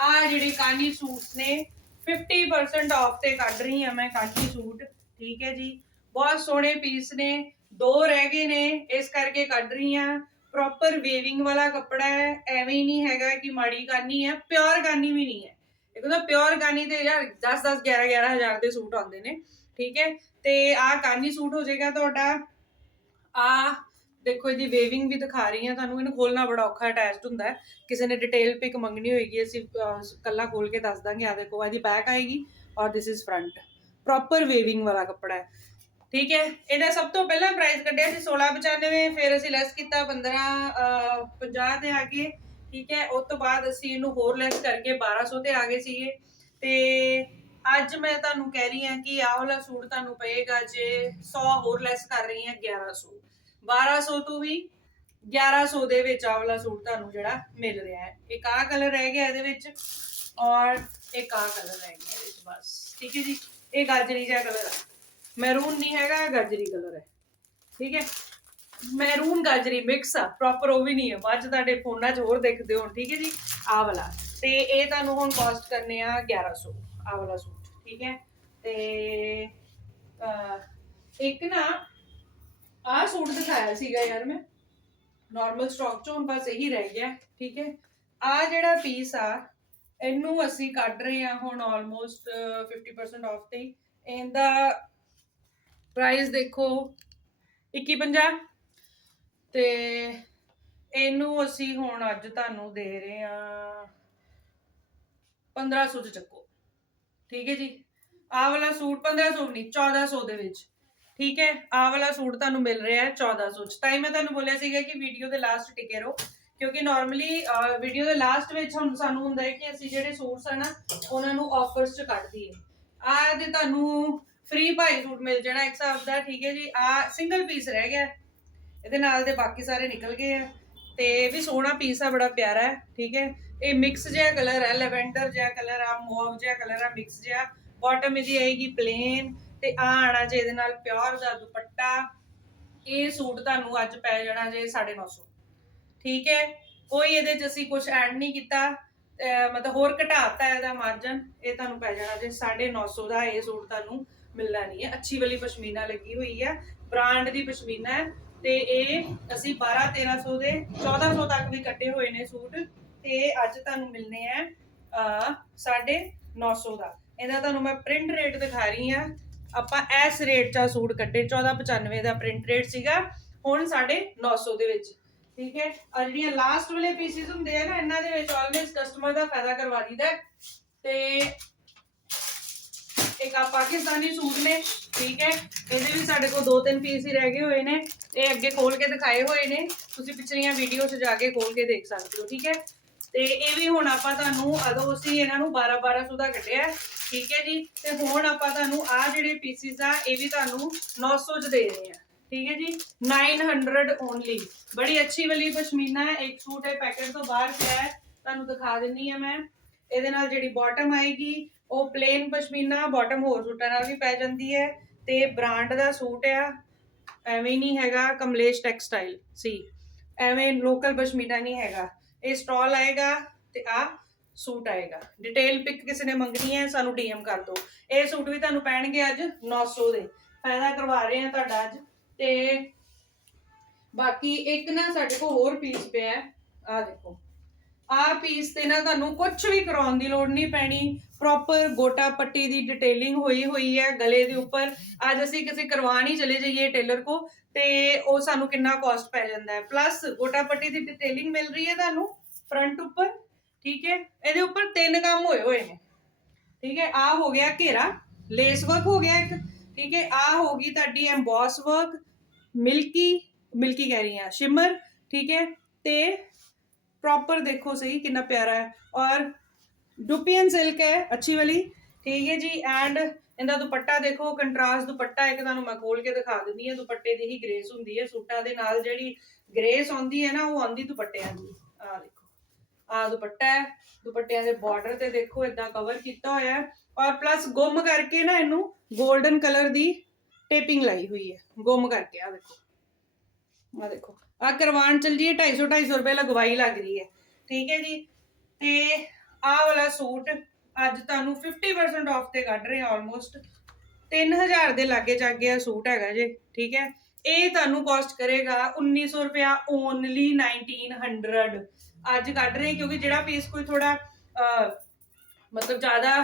ਆ ਜਿਹੜੇ ਕਾਨੀ ਸੂਟਸ ਨੇ 50% ਆਫ ਤੇ ਕੱਢ ਰਹੀ ਹਾਂ ਮੈਂ ਕਾਨੀ ਸੂਟ। ਠੀਕ ਹੈ ਜੀ? ਬਹੁਤ ਸੋਹਣੇ ਪੀਸ ਨੇ, ਦੋ ਰਹਿ ਗਏ ਨੇ, ਇਸ ਕਰਕੇ ਕੱਢ ਰਹੀ ਹਾਂ। ਪ੍ਰੋਪਰ ਵੇਵਿੰਗ ਵਾਲਾ ਕੱਪੜਾ ਹੈ ਐਵੇਂ ਹੀ ਨਹੀਂ ਹੈਗਾ ਕਿ ਮਾੜੀ ਕਾਨੀ ਹੈ ਪਿਓਰ ਕਾਨੀ ਵੀ ਨਹੀਂ ਹੈ। ਇਹ ਕਹਿੰਦਾ ਪਿਓਰ ਕਾਨੀ ਤੇ ਯਾਰ 10 10 11 11 ਦੇ ਸੂਟ ਆਉਂਦੇ ਨੇ ਠੀਕ ਹੈ? ਤੇ ਆਹ ਕਾਨੀ ਸੂਟ ਹੋ ਜਾਏਗਾ ਤੁਹਾਡਾ। ਆ ਦੇਖੋ ਇਹਦੀ ਵੇਵਿੰਗ ਵੀ ਦਿਖਾ ਰਹੀ ਹਾਂ ਤੁਹਾਨੂੰ ਇਹਨੂੰ ਖੋਲਣਾ ਬੜਾ ਔਖਾ ਅਟੈਚਡ ਹੁੰਦਾ ਹੈ। ਕਿਸੇ ਨੇ ਡਿਟੇਲ ਪਿਕ ਮੰਗਣੀ ਹੋਏਗੀ ਅਸੀਂ ਅਹ, ਕੱਲਾ ਖੋਲ ਕੇ ਦੱਸ ਦਾਂਗੇ ਆ ਦੇਖੋ ਇਹਦੀ ਬੈਕ ਆਏਗੀ ਔਰ this is front proper weaving ਵਾਲਾ ਕੱਪੜਾ ਹੈ। ਠੀਕ ਹੈ, ਇਹਦਾ ਸਭ ਤੋਂ ਪਹਿਲਾਂ ਪ੍ਰਾਈਸ ਕੱਢਿਆ ਸੀ 1695 ਫਿਰ ਅਸੀਂ ਲੈਸ ਕੀਤਾ 15 50 ਤੇ ਆ ਗਏ, ਠੀਕ ਹੈ, ਉਸ ਤੋਂ ਬਾਅਦ ਅਸੀਂ ਇਹਨੂੰ ਹੋਰ ਲੈਸ ਕਰਕੇ 1200 ਤੇ ਆ ਗਏ ਸੀਗੇ। ਤੇ ਅੱਜ ਮੈਂ ਤੁਹਾਨੂੰ ਕਹਿ ਰਹੀ ਹਾਂ ਕਿ ਆਹ ਵਾਲਾ ਸੂਟ ਤੁਹਾਨੂੰ ਪਏਗਾ ਜੇ 100 ਹੋਰ ਲੈਸ ਕਰ ਰਹੀ ਹਾਂ 1100 1200 ਤੋਂ ਵੀ 1100 ਦੇ ਵਿੱਚ ਆਹ ਵਾਲਾ ਸੂਟ ਤੁਹਾਨੂੰ ਜਿਹੜਾ ਮਿਲ ਰਿਹਾ ਹੈ। ਇੱਕ ਆਹ ਕਲਰ ਰਹਿ ਗਿਆ ਇਹਦੇ ਵਿੱਚ ਔਰ ਇੱਕ ਆਹ ਕਲਰ ਰਹਿ ਗਿਆ ਇਹਦੇ ਵਿੱਚ ਬਸ। ਠੀਕ ਹੈ ਜੀ, ਇਹ ਗਾਜਰੀ ਜਿਹਾ ਕਲਰ ਹੈ ਮੈਰੂਨ ਨਹੀਂ ਹੈਗਾ ਗਾਜਰੀ ਕਲਰ ਹੈ। ਠੀਕ ਹੈ? ਮੈਰੂਨ ਗਾਜਰੀ ਮਿਕਸ ਆ ਪ੍ਰੋਪਰ ਉਹ ਵੀ ਨਹੀਂ ਹੈ। ਬਾਅਦ ਚ ਤੁਹਾਡੇ ਫੋਨਾਂ 'ਚ ਹੋਰ ਦੇਖਦੇ ਹੋ ਠੀਕ ਹੈ ਜੀ? ਆਹ ਵਾਲਾ। ਤੇ ਇਹ ਤੁਹਾਨੂੰ ਹੁਣ ਕਾਸਟ ਕਰਨੇ ਆ 1100 ਆਹ ਵਾਲਾ ਸੂਟ, ਠੀਕ ਹੈ? ਤੇ ਇੱਕ ਨਾ, ਆਹ ਸੂਟ ਦਿਖਾਇਆ ਸੀਗਾ ਯਾਰ ਮੈਂ। ਨਾਰਮਲ ਸਟਾਕ ਚੋਂ ਹੁਣ ਬਸ ਇਹੀ ਰਹਿ ਗਿਆ, ਠੀਕ ਹੈ? ਆ ਜਿਹੜਾ ਪੀਸ ਆ, ਇਹਨੂੰ ਅਸੀਂ ਕੱਢ ਰਹੇ ਹਾਂ ਹੁਣ ਆਲਮੋਸਟ 50% ਆਫ ਤੇ। ਇਹਦਾ ਪ੍ਰਾਈਸ ਦੇਖੋ 2150 ਤੇ ਇਹਨੂੰ ਅਸੀਂ ਹੁਣ ਅੱਜ ਤੁਹਾਨੂੰ ਦੇ ਰਹੇ ਹਾਂ 1500 ਚ ਚੱਕੋ। ਠੀਕ ਹੈ ਜੀ? ਆਹ ਵਾਲਾ ਸੂਟ 1500 ਨਹੀਂ 1400 ਦੇ ਵਿੱਚ। ਠੀਕ ਹੈ? ਆਹ ਵਾਲਾ ਸੂਟ ਤੁਹਾਨੂੰ ਮਿਲ ਰਿਹਾ ਹੈ 1400 ਚ। ਤਾਂ ਹੀ ਮੈਂ ਤੁਹਾਨੂੰ ਬੋਲਿਆ ਸੀਗਾ ਕਿ ਵੀਡੀਓ ਦੇ ਲਾਸਟ ਟਿਕੇ ਰਹੋ, ਕਿਉਂਕਿ ਨਾਰਮਲੀ ਵੀਡੀਓ ਦੇ ਲਾਸਟ ਵਿੱਚ ਹੁਣ ਸਾਨੂੰ ਹੁੰਦਾ ਹੈ ਕਿ ਅਸੀਂ ਜਿਹੜੇ ਸੂਟਸ ਆ ਨਾ, ਉਹਨਾਂ ਨੂੰ ਆਫਰਸ ਚ ਕੱਢ ਦਈਏ। ਆਹ ਤੇ ਤੁਹਾਨੂੰ ਫ੍ਰੀ ਭਾਈ ਸੂਟ ਮਿਲ ਜਾਣਾ ਇੱਕ ਹਿਸਾਬ ਦਾ, ਠੀਕ ਹੈ ਜੀ। ਆ ਸਿੰਗਲ ਪੀਸ ਰਹਿ ਗਿਆ। ਇਹਦੇ ਨਾਲ ਦੇ ਬਾਕੀ ਸਾਰੇ ਨਿਕਲ ਗਏ ਆ। ਤੇ ਇਹ ਵੀ ਸੋਹਣਾ ਪੀਸ ਆ, ਬੜਾ ਪਿਆਰਾ ਹੈ, ਠੀਕ ਹੈ। ਇਹ ਮਿਕਸ ਜਿਹਾ ਕਲਰ ਹੈ ਲੈਵੈਂਡਰ ਜਿਹਾ ਕਲਰ ਆ ਮੋਵ ਜਿਹਾ ਕਲਰ ਆ ਮਿਕਸ ਜਿਹਾ। ਬਾਟਮ ਇਹਦੀ ਆਏਗੀ ਪਲੇਨ ਤੇ ਆ ਆਣਾ ਜੇ ਇਹਦੇ ਨਾਲ ਪਿਓਰ ਦਾ ਦੁਪੱਟਾ। ਇਹ ਸੂਟ ਤੁਹਾਨੂੰ ਅੱਜ ਪੈ ਜਾਣਾ ਜੇ 950 ਠੀਕ ਹੈ। ਕੋਈ ਇਹਦੇ ਚ ਅਸੀਂ ਕੁਝ ਐਡ ਨਹੀਂ ਕੀਤਾ। ਮਤਲਬ ਹੋਰ ਘਟਾਤਾ ਇਹਦਾ ਮਾਰਜਨ ਇਹ ਤੁਹਾਨੂੰ ਪੈ ਜਾਣਾ ਜੇ 950 ਦਾ ਇਹ ਸੂਟ ਤੁਹਾਨੂੰ ਮਿਲਣਾ ਨਹੀਂ ਹੈ। ਅੱਛੀ ਵਾਲੀ ਪਸ਼ਮੀਨਾ ਲੱਗੀ ਹੋਈ ਹੈ। ਬ੍ਰਾਂਡ ਦੀ ਪਸ਼ਮੀਨਾ ਹੈ ਤੇ ਇਹ ਅਸੀਂ 12 1300 ਦੇ 1400 ਤੱਕ ਵੀ ਕੱਟੇ ਹੋਏ ਨੇ ਸੂਟ ਤੇ ਅੱਜ ਤੁਹਾਨੂੰ ਮਿਲਨੇ ਆ 950 ਦਾ। ਇਹਦਾ ਤੁਹਾਨੂੰ ਮੈਂ ਪ੍ਰਿੰਟ ਰੇਟ ਦਿਖਾ ਰਹੀ ਆ ਆਪਾਂ ਇਸ ਰੇਟ 'ਚ ਆਹ ਸੂਟ ਕੱਟੇ 1495 ਦਾ ਪ੍ਰਿੰਟ ਰੇਟ ਸੀਗਾ, ਹੁਣ 950 ਦੇ ਵਿੱਚ। ਠੀਕ ਹੈ? ਔਰ ਜਿਹੜੀਆਂ ਲਾਸਟ ਵਾਲੇ ਪੀਸਿਸ ਹੁੰਦੇ ਆ ਨਾ, ਇਹਨਾਂ ਦੇ ਵਿੱਚ ਆਲਵੇਸ ਕਸਟਮਰ ਦਾ ਫਾਇਦਾ ਕਰਵਾ ਦਈਦਾ ਹੈ। ਤੇ ਇੱਕ ਆ ਪਾਕਿਸਤਾਨੀ ਸੂਟ ਨੇ, ਠੀਕ ਹੈ? ਇਹਦੇ ਵੀ ਸਾਡੇ ਕੋਲ ਦੋ ਤਿੰਨ ਪੀਸ ਹੀ ਰਹਿ ਗਏ ਹੋਏ ਨੇ। ਇਹ ਅੱਗੇ ਖੋਲ ਕੇ ਦਿਖਾਏ ਹੋਏ ਨੇ। ਤੁਸੀਂ ਪਿਛਲੀਆਂ ਵੀਡੀਓ 'ਚ ਜਾ ਕੇ ਖੋਲ ਕੇ ਦੇਖ ਸਕਦੇ ਹੋ, ਠੀਕ ਹੈ? ਤੇ ਇਹ ਵੀ ਹੁਣ ਆਪਾਂ ਤੁਹਾਨੂੰ ਅਦੋਂ ਅਸੀਂ ਇਹਨਾਂ ਨੂੰ 12 1200 ਦਾ ਕੱਢਿਆ, ਠੀਕ ਹੈ ਜੀ? ਤੇ ਹੁਣ ਆਪਾਂ ਤੁਹਾਨੂੰ ਆ ਜਿਹੜੇ ਪੀਸਿਸ ਆ, ਇਹ ਵੀ ਤੁਹਾਨੂੰ 900 ਚ ਦੇ ਰਹੇ ਆ ਠੀਕ ਹੈ ਜੀ? 900 ਓਨਲੀ ਬੜੀ ਅੱਛੀ ਵਾਲੀ ਪਸ਼ਮੀਨਾ ਹੈ, ਇੱਕ ਸੂਟ ਹੈ ਪੈਕੇਟ ਤੋਂ ਬਾਹਰ ਪਿਆ ਹੈ। ਤੁਹਾਨੂੰ ਦਿਖਾ ਦਿੰਨੀ ਆ ਮੈਂ। ਇਹਦੇ ਨਾਲ ਜਿਹੜੀ ਬਾਟਮ ਆਏਗੀ ਉਹ ਪਲੇਨ ਪਸ਼ਮੀਨਾ ਬਾਟਮ ਹੋਰ ਸੂਟਾਂ ਨਾਲ ਵੀ ਪੈ ਜਾਂਦੀ ਹੈ ਤੇ ਬ੍ਰਾਂਡ ਦਾ ਸੂਟ ਆ, ਐਵੇਂ ਨਹੀਂ ਹੈਗਾ ਕਮਲੇਸ਼ ਟੈਕਸਟਾਈਲ ਸੀ ਐਵੇਂ ਲੋਕਲ ਪਸ਼ਮੀਨਾ ਨਹੀਂ ਹੈਗਾ। ਇਹ ਸਟਾਲ ਆਏਗਾ ਤੇ ਆ ਸੂਟ ਆਏਗਾ। ਡਿਟੇਲ ਪਿਕ ਕਿਸੇ ਨੇ ਮੰਗਣੀ ਹੈ, ਸਾਨੂੰ ਡੀਐਮ ਕਰ ਦਿਓ। ਇਹ ਸੂਟ ਵੀ ਤੁਹਾਨੂੰ ਪੈਣਗੇ ਅੱਜ 900 ਦੇ। ਫਾਇਦਾ ਕਰਵਾ ਰਹੇ ਆ ਤੁਹਾਡਾ ਅੱਜ। ਤੇ ਬਾਕੀ ਇੱਕ ਨਾ ਸਾਡੇ ਕੋਲ ਹੋਰ ਪੀਸ ਪਿਆ ਹੈ। ਆ ਦੇਖੋ। ਆ ਪੀਸ ਤੇ ਨਾ ਤੁਹਾਨੂੰ ਕੁਝ ਵੀ ਕਰਾਉਣ ਦੀ ਲੋੜ ਨਹੀਂ ਪੈਣੀ। ਪ੍ਰੋਪਰ ਗੋਟਾ ਪੱਟੀ ਦੀ ਡਿਟੇਲਿੰਗ ਹੋਈ ਹੋਈ ਹੈ ਗਲੇ ਦੇ ਉੱਪਰ। ਅੱਜ ਅਸੀਂ ਕਿਸੇ ਕਰਵਾਣ ਹੀ ਚਲੇ ਜਾਈਏ ਟੇਲਰ ਕੋ, ਤੇ ਉਹ ਸਾਨੂੰ ਕਿੰਨਾ ਕਾਸਟ ਪੈ ਜਾਂਦਾ ਹੈ। ਪਲੱਸ ਗੋਟਾ ਪੱਟੀ ਦੀ ਡਿਟੇਲਿੰਗ ਮਿਲ ਰਹੀ ਹੈ ਤੁਹਾਨੂੰ ਫਰੰਟ ਉੱਪਰ, ਠੀਕ ਹੈ? ਇਹਦੇ ਉੱਪਰ ਤਿੰਨ ਕੰਮ ਹੋਏ ਹੋਏ ਨੇ। ਠੀਕ ਹੈ? ਆ ਹੋ ਗਿਆ ਘੇਰਾ ਲੇਸ ਵਰਕ ਹੋ ਗਿਆ ਇੱਕ, ਠੀਕ ਹੈ? ਆ ਹੋ ਗਈ ਤੁਹਾਡੀ ਐਮਬੋਸ ਵਰਕ ਮਿਲਕੀ ਮਿਲਕੀ ਕਹਿ ਰਹੀ ਹਾਂ ਸ਼ਿਮਰ ਠੀਕ ਹੈ? ਤੇ ਪ੍ਰੋਪਰ ਦੇਖੋ ਸਹੀ ਕਿੰਨਾ ਪਿਆਰਾ ਹੈ। ਔਰ ਡੁਪੀਅਨ ਸਿਲਕ ਹੈ, ਅੱਛੀ ਵਾਲੀ। ਠੀਕ ਹੈ ਜੀ, ਐਂਡ ਇਹਦਾ ਦੁਪੱਟਾ ਦੇਖੋ, ਕੰਟਰਾਸਟ ਦੁਪੱਟਾ ਇੱਕ ਤੁਹਾਨੂੰ ਮੈਂ ਖੋਲ ਕੇ ਦਿਖਾ ਦਿੰਦੀ ਹਾਂ, ਦੁਪੱਟੇ ਦੀ ਹੀ ਗ੍ਰੇਸ ਹੁੰਦੀ ਹੈ, ਸੂਟਾਂ ਦੇ ਨਾਲ ਜਿਹੜੀ ਗ੍ਰੇਸ ਆਉਂਦੀ ਹੈ ਨਾ, ਉਹ ਆਉਂਦੀ ਦੁਪੱਟਿਆਂ ਦੀ। ਆ ਦੇਖੋ ਆ ਦੁਪੱਟਾ ਹੈ, ਦੁਪੱਟਿਆਂ ਦੇ ਬਾਰਡਰ ਤੇ ਦੇਖੋ ਇਦਾਂ ਕਵਰ ਕੀਤਾ ਹੋਇਆ ਹੈ। ਔਰ ਪਲੱਸ ਗੁੰਮ ਕਰਕੇ ਨਾ ਇਹਨੂੰ 골ਡਨ ਕਲਰ ਦੀ ਟੇਪਿੰਗ ਲਾਈ ਹੋਈ ਹੈ। ਗੁੰਮ ਕਰਕੇ ਆ ਦੇਖੋ। ਆ ਦੇਖੋ ਆ ਕਰਵਾਨ ਚੱਲ ਜੀ 250 250 ਰੁਪਏ ਲਗਵਾਈ ਲੱਗ ਰਹੀ ਹੈ। ਠੀਕ ਹੈ ਜੀ, ਤੇ ਆਹ ਵਾਲਾ ਸੂਟ ਅੱਜ ਤੁਹਾਨੂੰ 50% ਆਫ ਤੇ ਕੱਢ ਰਹੇ ਆਲਮੋਸਟ 3000 ਦੇ ਲਾਗੇ ਜਾ ਗਿਆ ਸੂਟ ਹੈਗਾ ਜੇ, ਠੀਕ ਹੈ? ਇਹ ਤੁਹਾਨੂੰ ਕਾਸਟ ਕਰੇਗਾ 1900 ਰੁਪਿਆ ਓਨਲੀ 1900 ਅੱਜ ਕੱਢ ਰਹੇ ਕਿਉਂਕਿ ਜਿਹੜਾ ਪੀਸ ਕੋਈ ਥੋੜਾ ਮਤਲਬ ਜ਼ਿਆਦਾ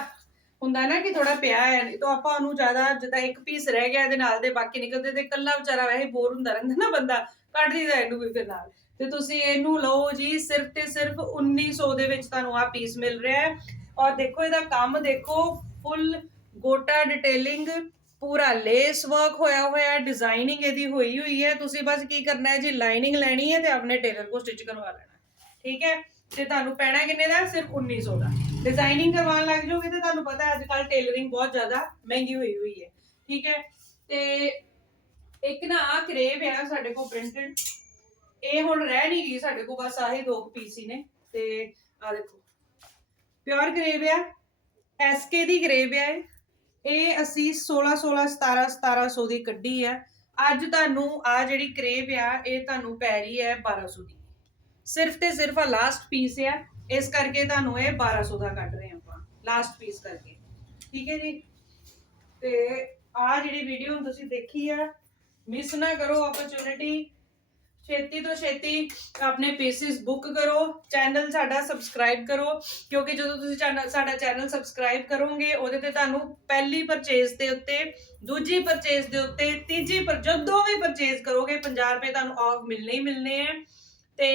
ਹੁੰਦਾ ਨਾ ਕਿ ਥੋੜਾ ਪਿਆ ਹੈ ਤਾਂ ਆਪਾਂ ਉਹਨੂੰ ਜ਼ਿਆਦਾ ਜਿੱਦਾਂ ਇੱਕ ਪੀਸ ਰਹਿ ਗਿਆ ਇਹਦੇ ਨਾਲ ਦੇ, ਬਾਕੀ ਨਿਕਲਦੇ ਤੇ ਇਕੱਲਾ ਵਿਚਾਰਾ ਵੈਸੇ ਬੋਰ ਹੁੰਦਾ ਰਹਿੰਦਾ ਨਾ ਬੰਦਾ, ਕੱਢ ਦਿੰਦਾ ਇਹਨੂੰ ਵੀ ਫਿਰ ਨਾਲ। ਤੇ ਤੁਸੀਂ ਇਹਨੂੰ ਲਓ ਜੀ, ਸਿਰਫ ਤੇ ਸਿਰਫ 1900 ਦੇ ਵਿੱਚ ਤੁਹਾਨੂੰ ਆ ਪੀਸ ਮਿਲ ਰਿਹਾ ਹੈ। ਔਰ ਦੇਖੋ, ਇਹਦਾ ਕੰਮ ਦੇਖੋ ਫੁੱਲ ਗੋਟਾ ਡਿਟੇਲਿੰਗ ਪੂਰਾ ਲੇਸ ਵਰਕ ਹੋਇਆ ਹੋਇਆ ਹੈ ਡਿਜ਼ਾਈਨਿੰਗ ਇਹਦੀ ਹੋਈ ਹੋਈ ਹੈ। ਤੁਸੀਂ ਬਸ ਕੀ ਕਰਨਾ ਹੈ ਜੀ ਲਾਈਨਿੰਗ ਲੈਣੀ ਹੈ ਤੇ ਆਪਣੇ ਟੇਲਰ ਕੋ ਸਟਿਚ ਕਰਵਾ ਲੈਣਾ ਠੀਕ ਹੈ? ਤੇ ਤੁਹਾਨੂੰ ਪੈਣਾ ਕਿੰਨੇ ਦਾ? ਸਿਰਫ 1900 ਦਾ। ਡਿਜ਼ਾਈਨਿੰਗ ਕਰਵਾਉਣ ਲੱਗ ਜਾਓਗੇ ਤੇ ਤੁਹਾਨੂੰ ਪਤਾ ਹੈ ਅੱਜ ਕੱਲ ਟੇਲਰਿੰਗ ਬਹੁਤ ਜ਼ਿਆਦਾ ਮਹਿੰਗੀ ਹੋਈ ਹੋਈ ਹੈ। ਠੀਕ ਹੈ? ਤੇ ਇੱਕ ਨਾ ਆ ਕਰੇਵ ਹੈ ਸਾਡੇ ਕੋਲ ਪ੍ਰਿੰਟਡ ਇਹ ਹੁਣ ਰਹਿ ਨਹੀਂ ਗਈ ਸਾਡੇ ਕੋਲ, ਬਸ ਆਹੇ ਦੋ ਪੀਸੀ ਨੇ ਤੇ ਆ ਦੇਖੋ। ਪਿਓਰ ਗ੍ਰੇਵ ਆ ਐਸਕੇ ਦੀ ਗ੍ਰੇਵ ਆ ਇਹ। ਅਸੀਂ 16 16 17 1700 ਦੀ ਕੱਢੀ ਆ। ਅੱਜ ਤੁਹਾਨੂੰ ਆ ਜਿਹੜੀ ਕਰੇਵ ਆ, ਇਹ ਤੁਹਾਨੂੰ ਪੈ ਰਹੀ ਹੈ 1200 ਦੀ। ਸਿਰਫ ਤੇ ਸਿਰਫ ਆ ਲਾਸਟ ਪੀਸ ਆ। ਇਸ ਕਰਕੇ ਤੁਹਾਨੂੰ ਇਹ 1200 ਦਾ ਕੱਢ ਰਹੇ ਆਪਾਂ ਲਾਸਟ ਪੀਸ ਕਰਕੇ। ਠੀਕ ਹੈ ਜੀ? ਤੇ ਆ ਜਿਹੜੀ ਵੀਡੀਓ ਤੁਸੀਂ ਦੇਖੀ ਆ ਮਿਸ ਨਾ ਕਰੋ ਓਪਰਚ्युनिटी ਛੇਤੀ ਤੋਂ ਛੇਤੀ ਆਪਣੇ ਪੀਸਿਸ ਬੁੱਕ ਕਰੋ ਚੈਨਲ ਸਾਡਾ ਸਬਸਕ੍ਰਾਈਬ ਕਰੋ, ਕਿਉਂਕਿ ਜਦੋਂ ਤੁਸੀਂ ਚੈਨਲ ਸਾਡਾ ਚੈਨਲ ਸਬਸਕ੍ਰਾਈਬ ਕਰੋਗੇ, ਉਹਦੇ ਤੇ ਤੁਹਾਨੂੰ ਪਹਿਲੀ ਪਰਚੇਸ ਦੇ ਉੱਤੇ, ਦੂਜੀ ਪਰਚੇਸ ਦੇ ਉੱਤੇ, ਤੀਜੀ ਪਰ ਜਦੋਂ ਵੀ ਪਰਚੇਸ ਕਰੋਗੇ 50 ਰੁਪਏ ਤੁਹਾਨੂੰ ਆਫ ਮਿਲਣੇ ਹੀ ਮਿਲਣੇ ਆ। ਤੇ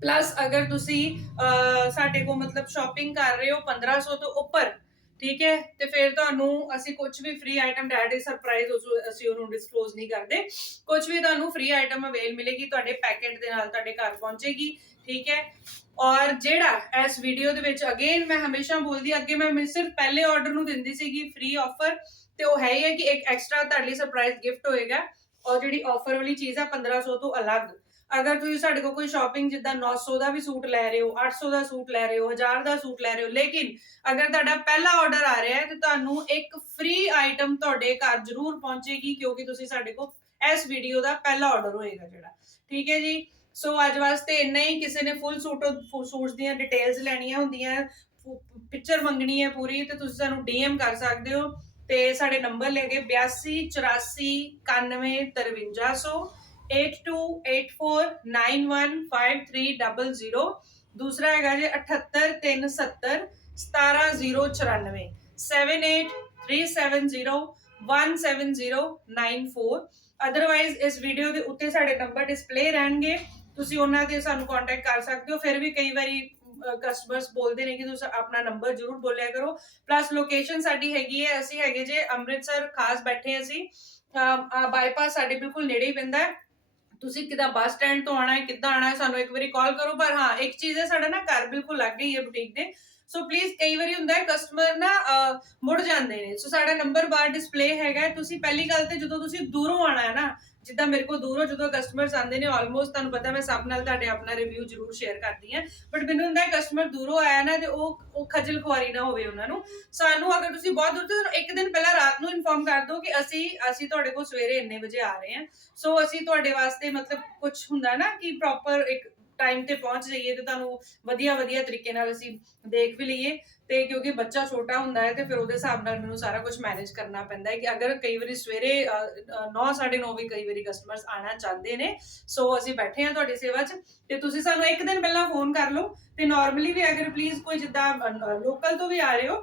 ਪਲੱਸ ਅਗਰ ਤੁਸੀਂ ਸਾਡੇ ਕੋਲ ਮਤਲਬ ਸ਼ਾਪਿੰਗ ਕਰ ਰਹੇ ਹੋ 1500 ਤੋਂ ਉੱਪਰ ਠੀਕ ਹੈ? ਤੇ ਫਿਰ ਤੁਹਾਨੂੰ ਅਸੀਂ ਕੁਝ ਵੀ free item that is surprise ਅਸੀਂ ਉਹਨੂੰ ਡਿਸਕਲੋਜ਼ ਨਹੀਂ ਕਰਦੇ। ਕੁਝ ਵੀ ਤੁਹਾਨੂੰ ਫ੍ਰੀ ਆਈਟਮ ਅਵੇਲ ਮਿਲੇਗੀ, ਤੁਹਾਡੇ ਪੈਕੇਟ ਦੇ ਨਾਲ ਤੁਹਾਡੇ ਘਰ ਪਹੁੰਚੇਗੀ, ਠੀਕ ਹੈ? ਔਰ ਜਿਹੜਾ ਇਸ ਵੀਡੀਓ ਦੇ ਵਿੱਚ ਅਗੇਨ ਮੈਂ ਹਮੇਸ਼ਾ ਬੋਲਦੀ, ਅੱਗੇ ਮੈਂ ਸਿਰਫ ਪਹਿਲੇ ਆਰਡਰ ਨੂੰ ਦਿੰਦੀ ਸੀਗੀ ਫ੍ਰੀ ਆਫਰ ਤੇ ਉਹ ਹੈ ਹੀ ਹੈ ਕਿ ਇੱਕ ਐਕਸਟਰਾ ਤੁਹਾਡੇ ਲਈ ਸਰਪ੍ਰਾਈਜ਼ ਗਿਫਟ ਹੋਏਗਾ। ਔਰ ਜਿਹੜੀ ਆਫਰ ਵਾਲੀ ਚੀਜ਼ ਆ 1500 ਤੋਂ ਅਲੱਗ। ਅਗਰ ਤੁਸੀਂ ਸਾਡੇ ਕੋਲ ਕੋਈ ਸ਼ਾਪਿੰਗ ਜਿੱਦਾਂ 900 ਦਾ ਵੀ ਸੂਟ ਲੈ ਰਹੇ ਹੋ 800 ਦਾ ਸੂਟ ਲੈ ਰਹੇ ਹੋ 1000 ਦਾ ਸੂਟ ਲੈ ਰਹੇ ਹੋ, ਲੇਕਿਨ ਅਗਰ ਤੁਹਾਡਾ ਪਹਿਲਾ ਆਰਡਰ ਆ ਰਿਹਾ ਹੈ, ਤੇ ਤੁਹਾਨੂੰ ਇੱਕ ਫ੍ਰੀ ਆਈਟਮ ਤੁਹਾਡੇ ਘਰ ਜ਼ਰੂਰ ਪਹੁੰਚੇਗੀ, ਕਿਉਂਕਿ ਤੁਸੀਂ ਸਾਡੇ ਕੋਲ ਇਸ ਵੀਡੀਓ ਦਾ ਪਹਿਲਾ ਆਰਡਰ ਹੋਏਗਾ ਜਿਹੜਾ। ਠੀਕ ਹੈ ਜੀ? ਸੋ ਅੱਜ ਵਾਸਤੇ ਇੰਨਾ ਹੀ। ਕਿਸੇ ਨੇ ਫੁੱਲ ਸੂਟ ਸੂਟਸ ਦੀਆਂ ਡਿਟੇਲਸ ਲੈਣੀਆਂ ਹੁੰਦੀਆਂ ਪਿਕਚਰ ਮੰਗਣੀ ਹੈ ਪੂਰੀ, ਤੇ ਤੁਸੀਂ ਸਾਨੂੰ ਡੀਐਮ ਕਰ ਸਕਦੇ ਹੋ, ਤੇ ਸਾਡੇ ਨੰਬਰ ਲੈ ਕੇ 82 84 91 5300 8284915300 ਦੂਸਰਾ ਹੈਗਾ ਜੀ 78370 17094 7837017094 ਅਦਰਵਾਈਜ਼ ਇਸ ਵੀਡੀਓ ਦੇ ਉੱਤੇ ਸਾਡੇ ਨੰਬਰ ਡਿਸਪਲੇ ਰਹਿਣਗੇ। ਤੁਸੀਂ ਉਹਨਾਂ ਤੇ ਸਾਨੂੰ ਕੰਟੈਕਟ ਕਰ ਸਕਦੇ ਹੋ। ਫਿਰ ਵੀ ਕਈ ਵਾਰੀ ਕਸਟਮਰਸ ਬੋਲਦੇ ਨੇ ਕਿ ਤੁਸੀਂ ਆਪਣਾ ਨੰਬਰ ਜ਼ਰੂਰ ਬੋਲਿਆ ਕਰੋ। ਪਲੱਸ ਲੋਕੇਸ਼ਨ ਸਾਡੀ ਹੈਗੀ ਹੈ। ਅਸੀਂ ਹੈਗੇ ਜੇ ਅੰਮ੍ਰਿਤਸਰ, ਖਾਸ ਬੈਠੇ ਅਸੀਂ। ਬਾਈਪਾਸ ਸਾਡੇ ਬਿਲਕੁਲ ਨੇੜੇ ਹੀ ਪੈਂਦਾ ਹੈ। ਤੁਸੀਂ ਕਿਦਾ ਬੱਸ ਸਟੈਂਡ ਤੋਂ ਆਣਾ ਹੈ, ਕਿੱਦਾਂ ਆਣਾ ਹੈ, ਸਾਨੂੰ ਇੱਕ ਵਾਰੀ ਕਾਲ ਕਰੋ, ਪਰ ਹਾਂ, ਇੱਕ ਚੀਜ਼ ਹੈ, ਸਾਡਾ ਨਾ ਘਰ ਬਿਲਕੁਲ ਲੱਗ ਗਈ ਹੈ ਬੁਟੀਕ ਦੇ। ਸੋ ਪਲੀਜ਼ ਕਈ ਵਾਰੀ ਹੁੰਦਾ ਹੈ ਕਸਟਮਰ ਨਾ ਮੁੜ ਜਾਂਦੇ ਨੇ। ਸੋ ਸਾਡਾ ਨੰਬਰ ਬਾਰ ਡਿਸਪਲੇ ਹੈਗਾ ਤੁਸੀਂ ਪਹਿਲੀ ਗੱਲ ਤੇ ਜਦੋਂ ਤੁਸੀਂ ਦੂਰੋਂ ਆਣਾ ਹੈ ਨਾ ਜਿੱਦਾਂ ਮੇਰੇ ਕੋਲ ਦੂਰੋਂ ਜਦੋਂ ਕਸਟਮਰਸ ਆਉਂਦੇ ਨੇ ਆਲਮੋਸਟ ਤੁਹਾਨੂੰ ਪਤਾ ਮੈਂ ਸਭ ਨਾਲ ਤੁਹਾਡੇ ਆਪਣਾ ਰਿਵਿਊ ਜ਼ਰੂਰ ਸ਼ੇਅਰ ਕਰਦੀ ਹਾਂ। ਬਟ ਮੈਨੂੰ ਹੁੰਦਾ ਹੈ ਕਸਟਮਰ ਦੂਰੋਂ ਆਇਆ ਨਾ ਤੇ ਉਹ ਉਹ ਖੱਜਲ ਖੁਆਰੀ ਨਾ ਹੋਵੇ ਉਹਨਾਂ ਨੂੰ। ਸਾਨੂੰ ਅਗਰ ਤੁਸੀਂ ਬਹੁਤ ਦੂਰ ਤੋਂ ਇੱਕ ਦਿਨ ਪਹਿਲਾਂ ਰਾਤ ਨੂੰ ਇਨਫੋਰਮ ਕਰ ਦਿਓ ਕਿ ਅਸੀਂ ਅਸੀਂ ਤੁਹਾਡੇ ਕੋਲ ਸਵੇਰੇ ਇੰਨੇ ਵਜੇ ਆ ਰਹੇ ਹਾਂ। ਸੋ ਅਸੀਂ ਤੁਹਾਡੇ ਵਾਸਤੇ ਮਤਲਬ ਕੁਝ ਹੁੰਦਾ ਨਾ ਕਿ ਪ੍ਰੋਪਰ ਇੱਕ ਟਾਈਮ ਤੇ ਪਹੁੰਚ ਜਾਈਏ ਤੇ ਤੁਹਾਨੂੰ ਵਧੀਆ ਵਧੀਆ ਤਰੀਕੇ ਨਾਲ ਅਸੀਂ ਦੇਖ ਵੀ ਲਈਏ ਤੇ ਕਿਉਂਕਿ ਬੱਚਾ ਛੋਟਾ ਹੁੰਦਾ ਹੈ ਤੇ ਫਿਰ ਉਹਦੇ ਹਿਸਾਬ ਨਾਲ ਮੈਨੂੰ ਸਾਰਾ ਕੁਝ ਮੈਨੇਜ ਕਰਨਾ ਪੈਂਦਾ ਹੈ ਕਿ ਅਗਰ ਕਈ ਵਾਰੀ ਸਵੇਰੇ 9:30 ਵੀ ਕਈ ਵਾਰੀ ਕਸਟਮਰਸ ਆਣਾ ਚਾਹੁੰਦੇ ਨੇ ਸੋ ਅਸੀਂ ਬੈਠੇ ਹਾਂ ਤੁਹਾਡੀ ਸੇਵਾ 'ਚ ਤੇ ਤੁਸੀਂ ਸਾਨੂੰ ਇੱਕ ਦਿਨ ਪਹਿਲਾਂ ਫੋਨ ਕਰ ਲਓ ਤੇ ਨਾਰਮਲੀ ਵੀ ਅਗਰ ਪਲੀਜ਼ ਕੋਈ ਜਿੱਦਾਂ ਲੋਕਲ ਤੋਂ ਵੀ ਆ ਰਹੇ ਹੋ,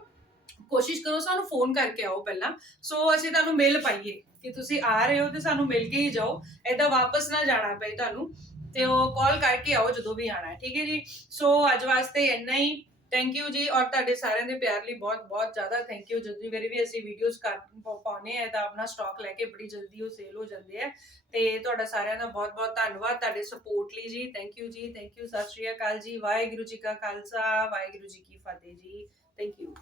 ਕੋਸ਼ਿਸ਼ ਕਰੋ ਸਾਨੂੰ ਫੋਨ ਕਰਕੇ ਆਓ ਪਹਿਲਾਂ ਸੋ ਅਸੀਂ ਤੁਹਾਨੂੰ ਮੇਲ ਪਾਈਏ। ਕਿ ਤੁਸੀਂ ਆ ਰਹੇ ਹੋ ਤੇ ਸਾਨੂੰ ਮਿਲ ਕੇ ਹੀ ਜਾਓ, ਏਦਾਂ ਵਾਪਸ ਨਾ ਜਾਣਾ ਪਏ ਤੁਹਾਨੂੰ, ਤੇ ਉਹ ਕਾਲ ਕਰਕੇ ਆਓ ਜਦੋਂ ਵੀ ਆਣਾ ਹੈ, ਠੀਕ ਹੈ ਜੀ? ਸੋ ਅੱਜ ਵਾਸਤੇ ਇੰਨਾ ਹੀ। ਥੈਂਕ ਯੂ ਜੀ, ਔਰ ਤੁਹਾਡੇ ਸਾਰਿਆਂ ਦੇ ਪਿਆਰ ਲਈ ਬਹੁਤ ਬਹੁਤ ਜ਼ਿਆਦਾ ਥੈਂਕ ਯੂ ਜਦੋਂ ਵੀ ਵੀ ਅਸੀਂ ਵੀਡੀਓਜ਼ ਕਰ ਪਾ- ਆ ਤਾਂ ਆਪਣਾ ਸਟਾਕ ਲੈ ਕੇ ਬੜੀ ਜਲਦੀ ਉਹ ਸੇਲ ਹੋ ਜਾਂਦੇ ਆ। ਤੇ ਤੁਹਾਡਾ ਸਾਰਿਆਂ ਦਾ ਬਹੁਤ ਬਹੁਤ ਧੰਨਵਾਦ ਤੁਹਾਡੇ ਸਪੋਰਟ ਲਈ ਜੀ। ਥੈਂਕ ਯੂ ਜੀ ਥੈਂਕ ਯੂ ਸਤਿ ਸ਼੍ਰੀ ਅਕਾਲ ਜੀ। ਵਾਹਿਗੁਰੂ ਜੀ ਕਾ ਖਾਲਸਾ, ਵਾਹਿਗੁਰੂ ਜੀ ਕੀ ਫਤਿਹ ਜੀ। Thank you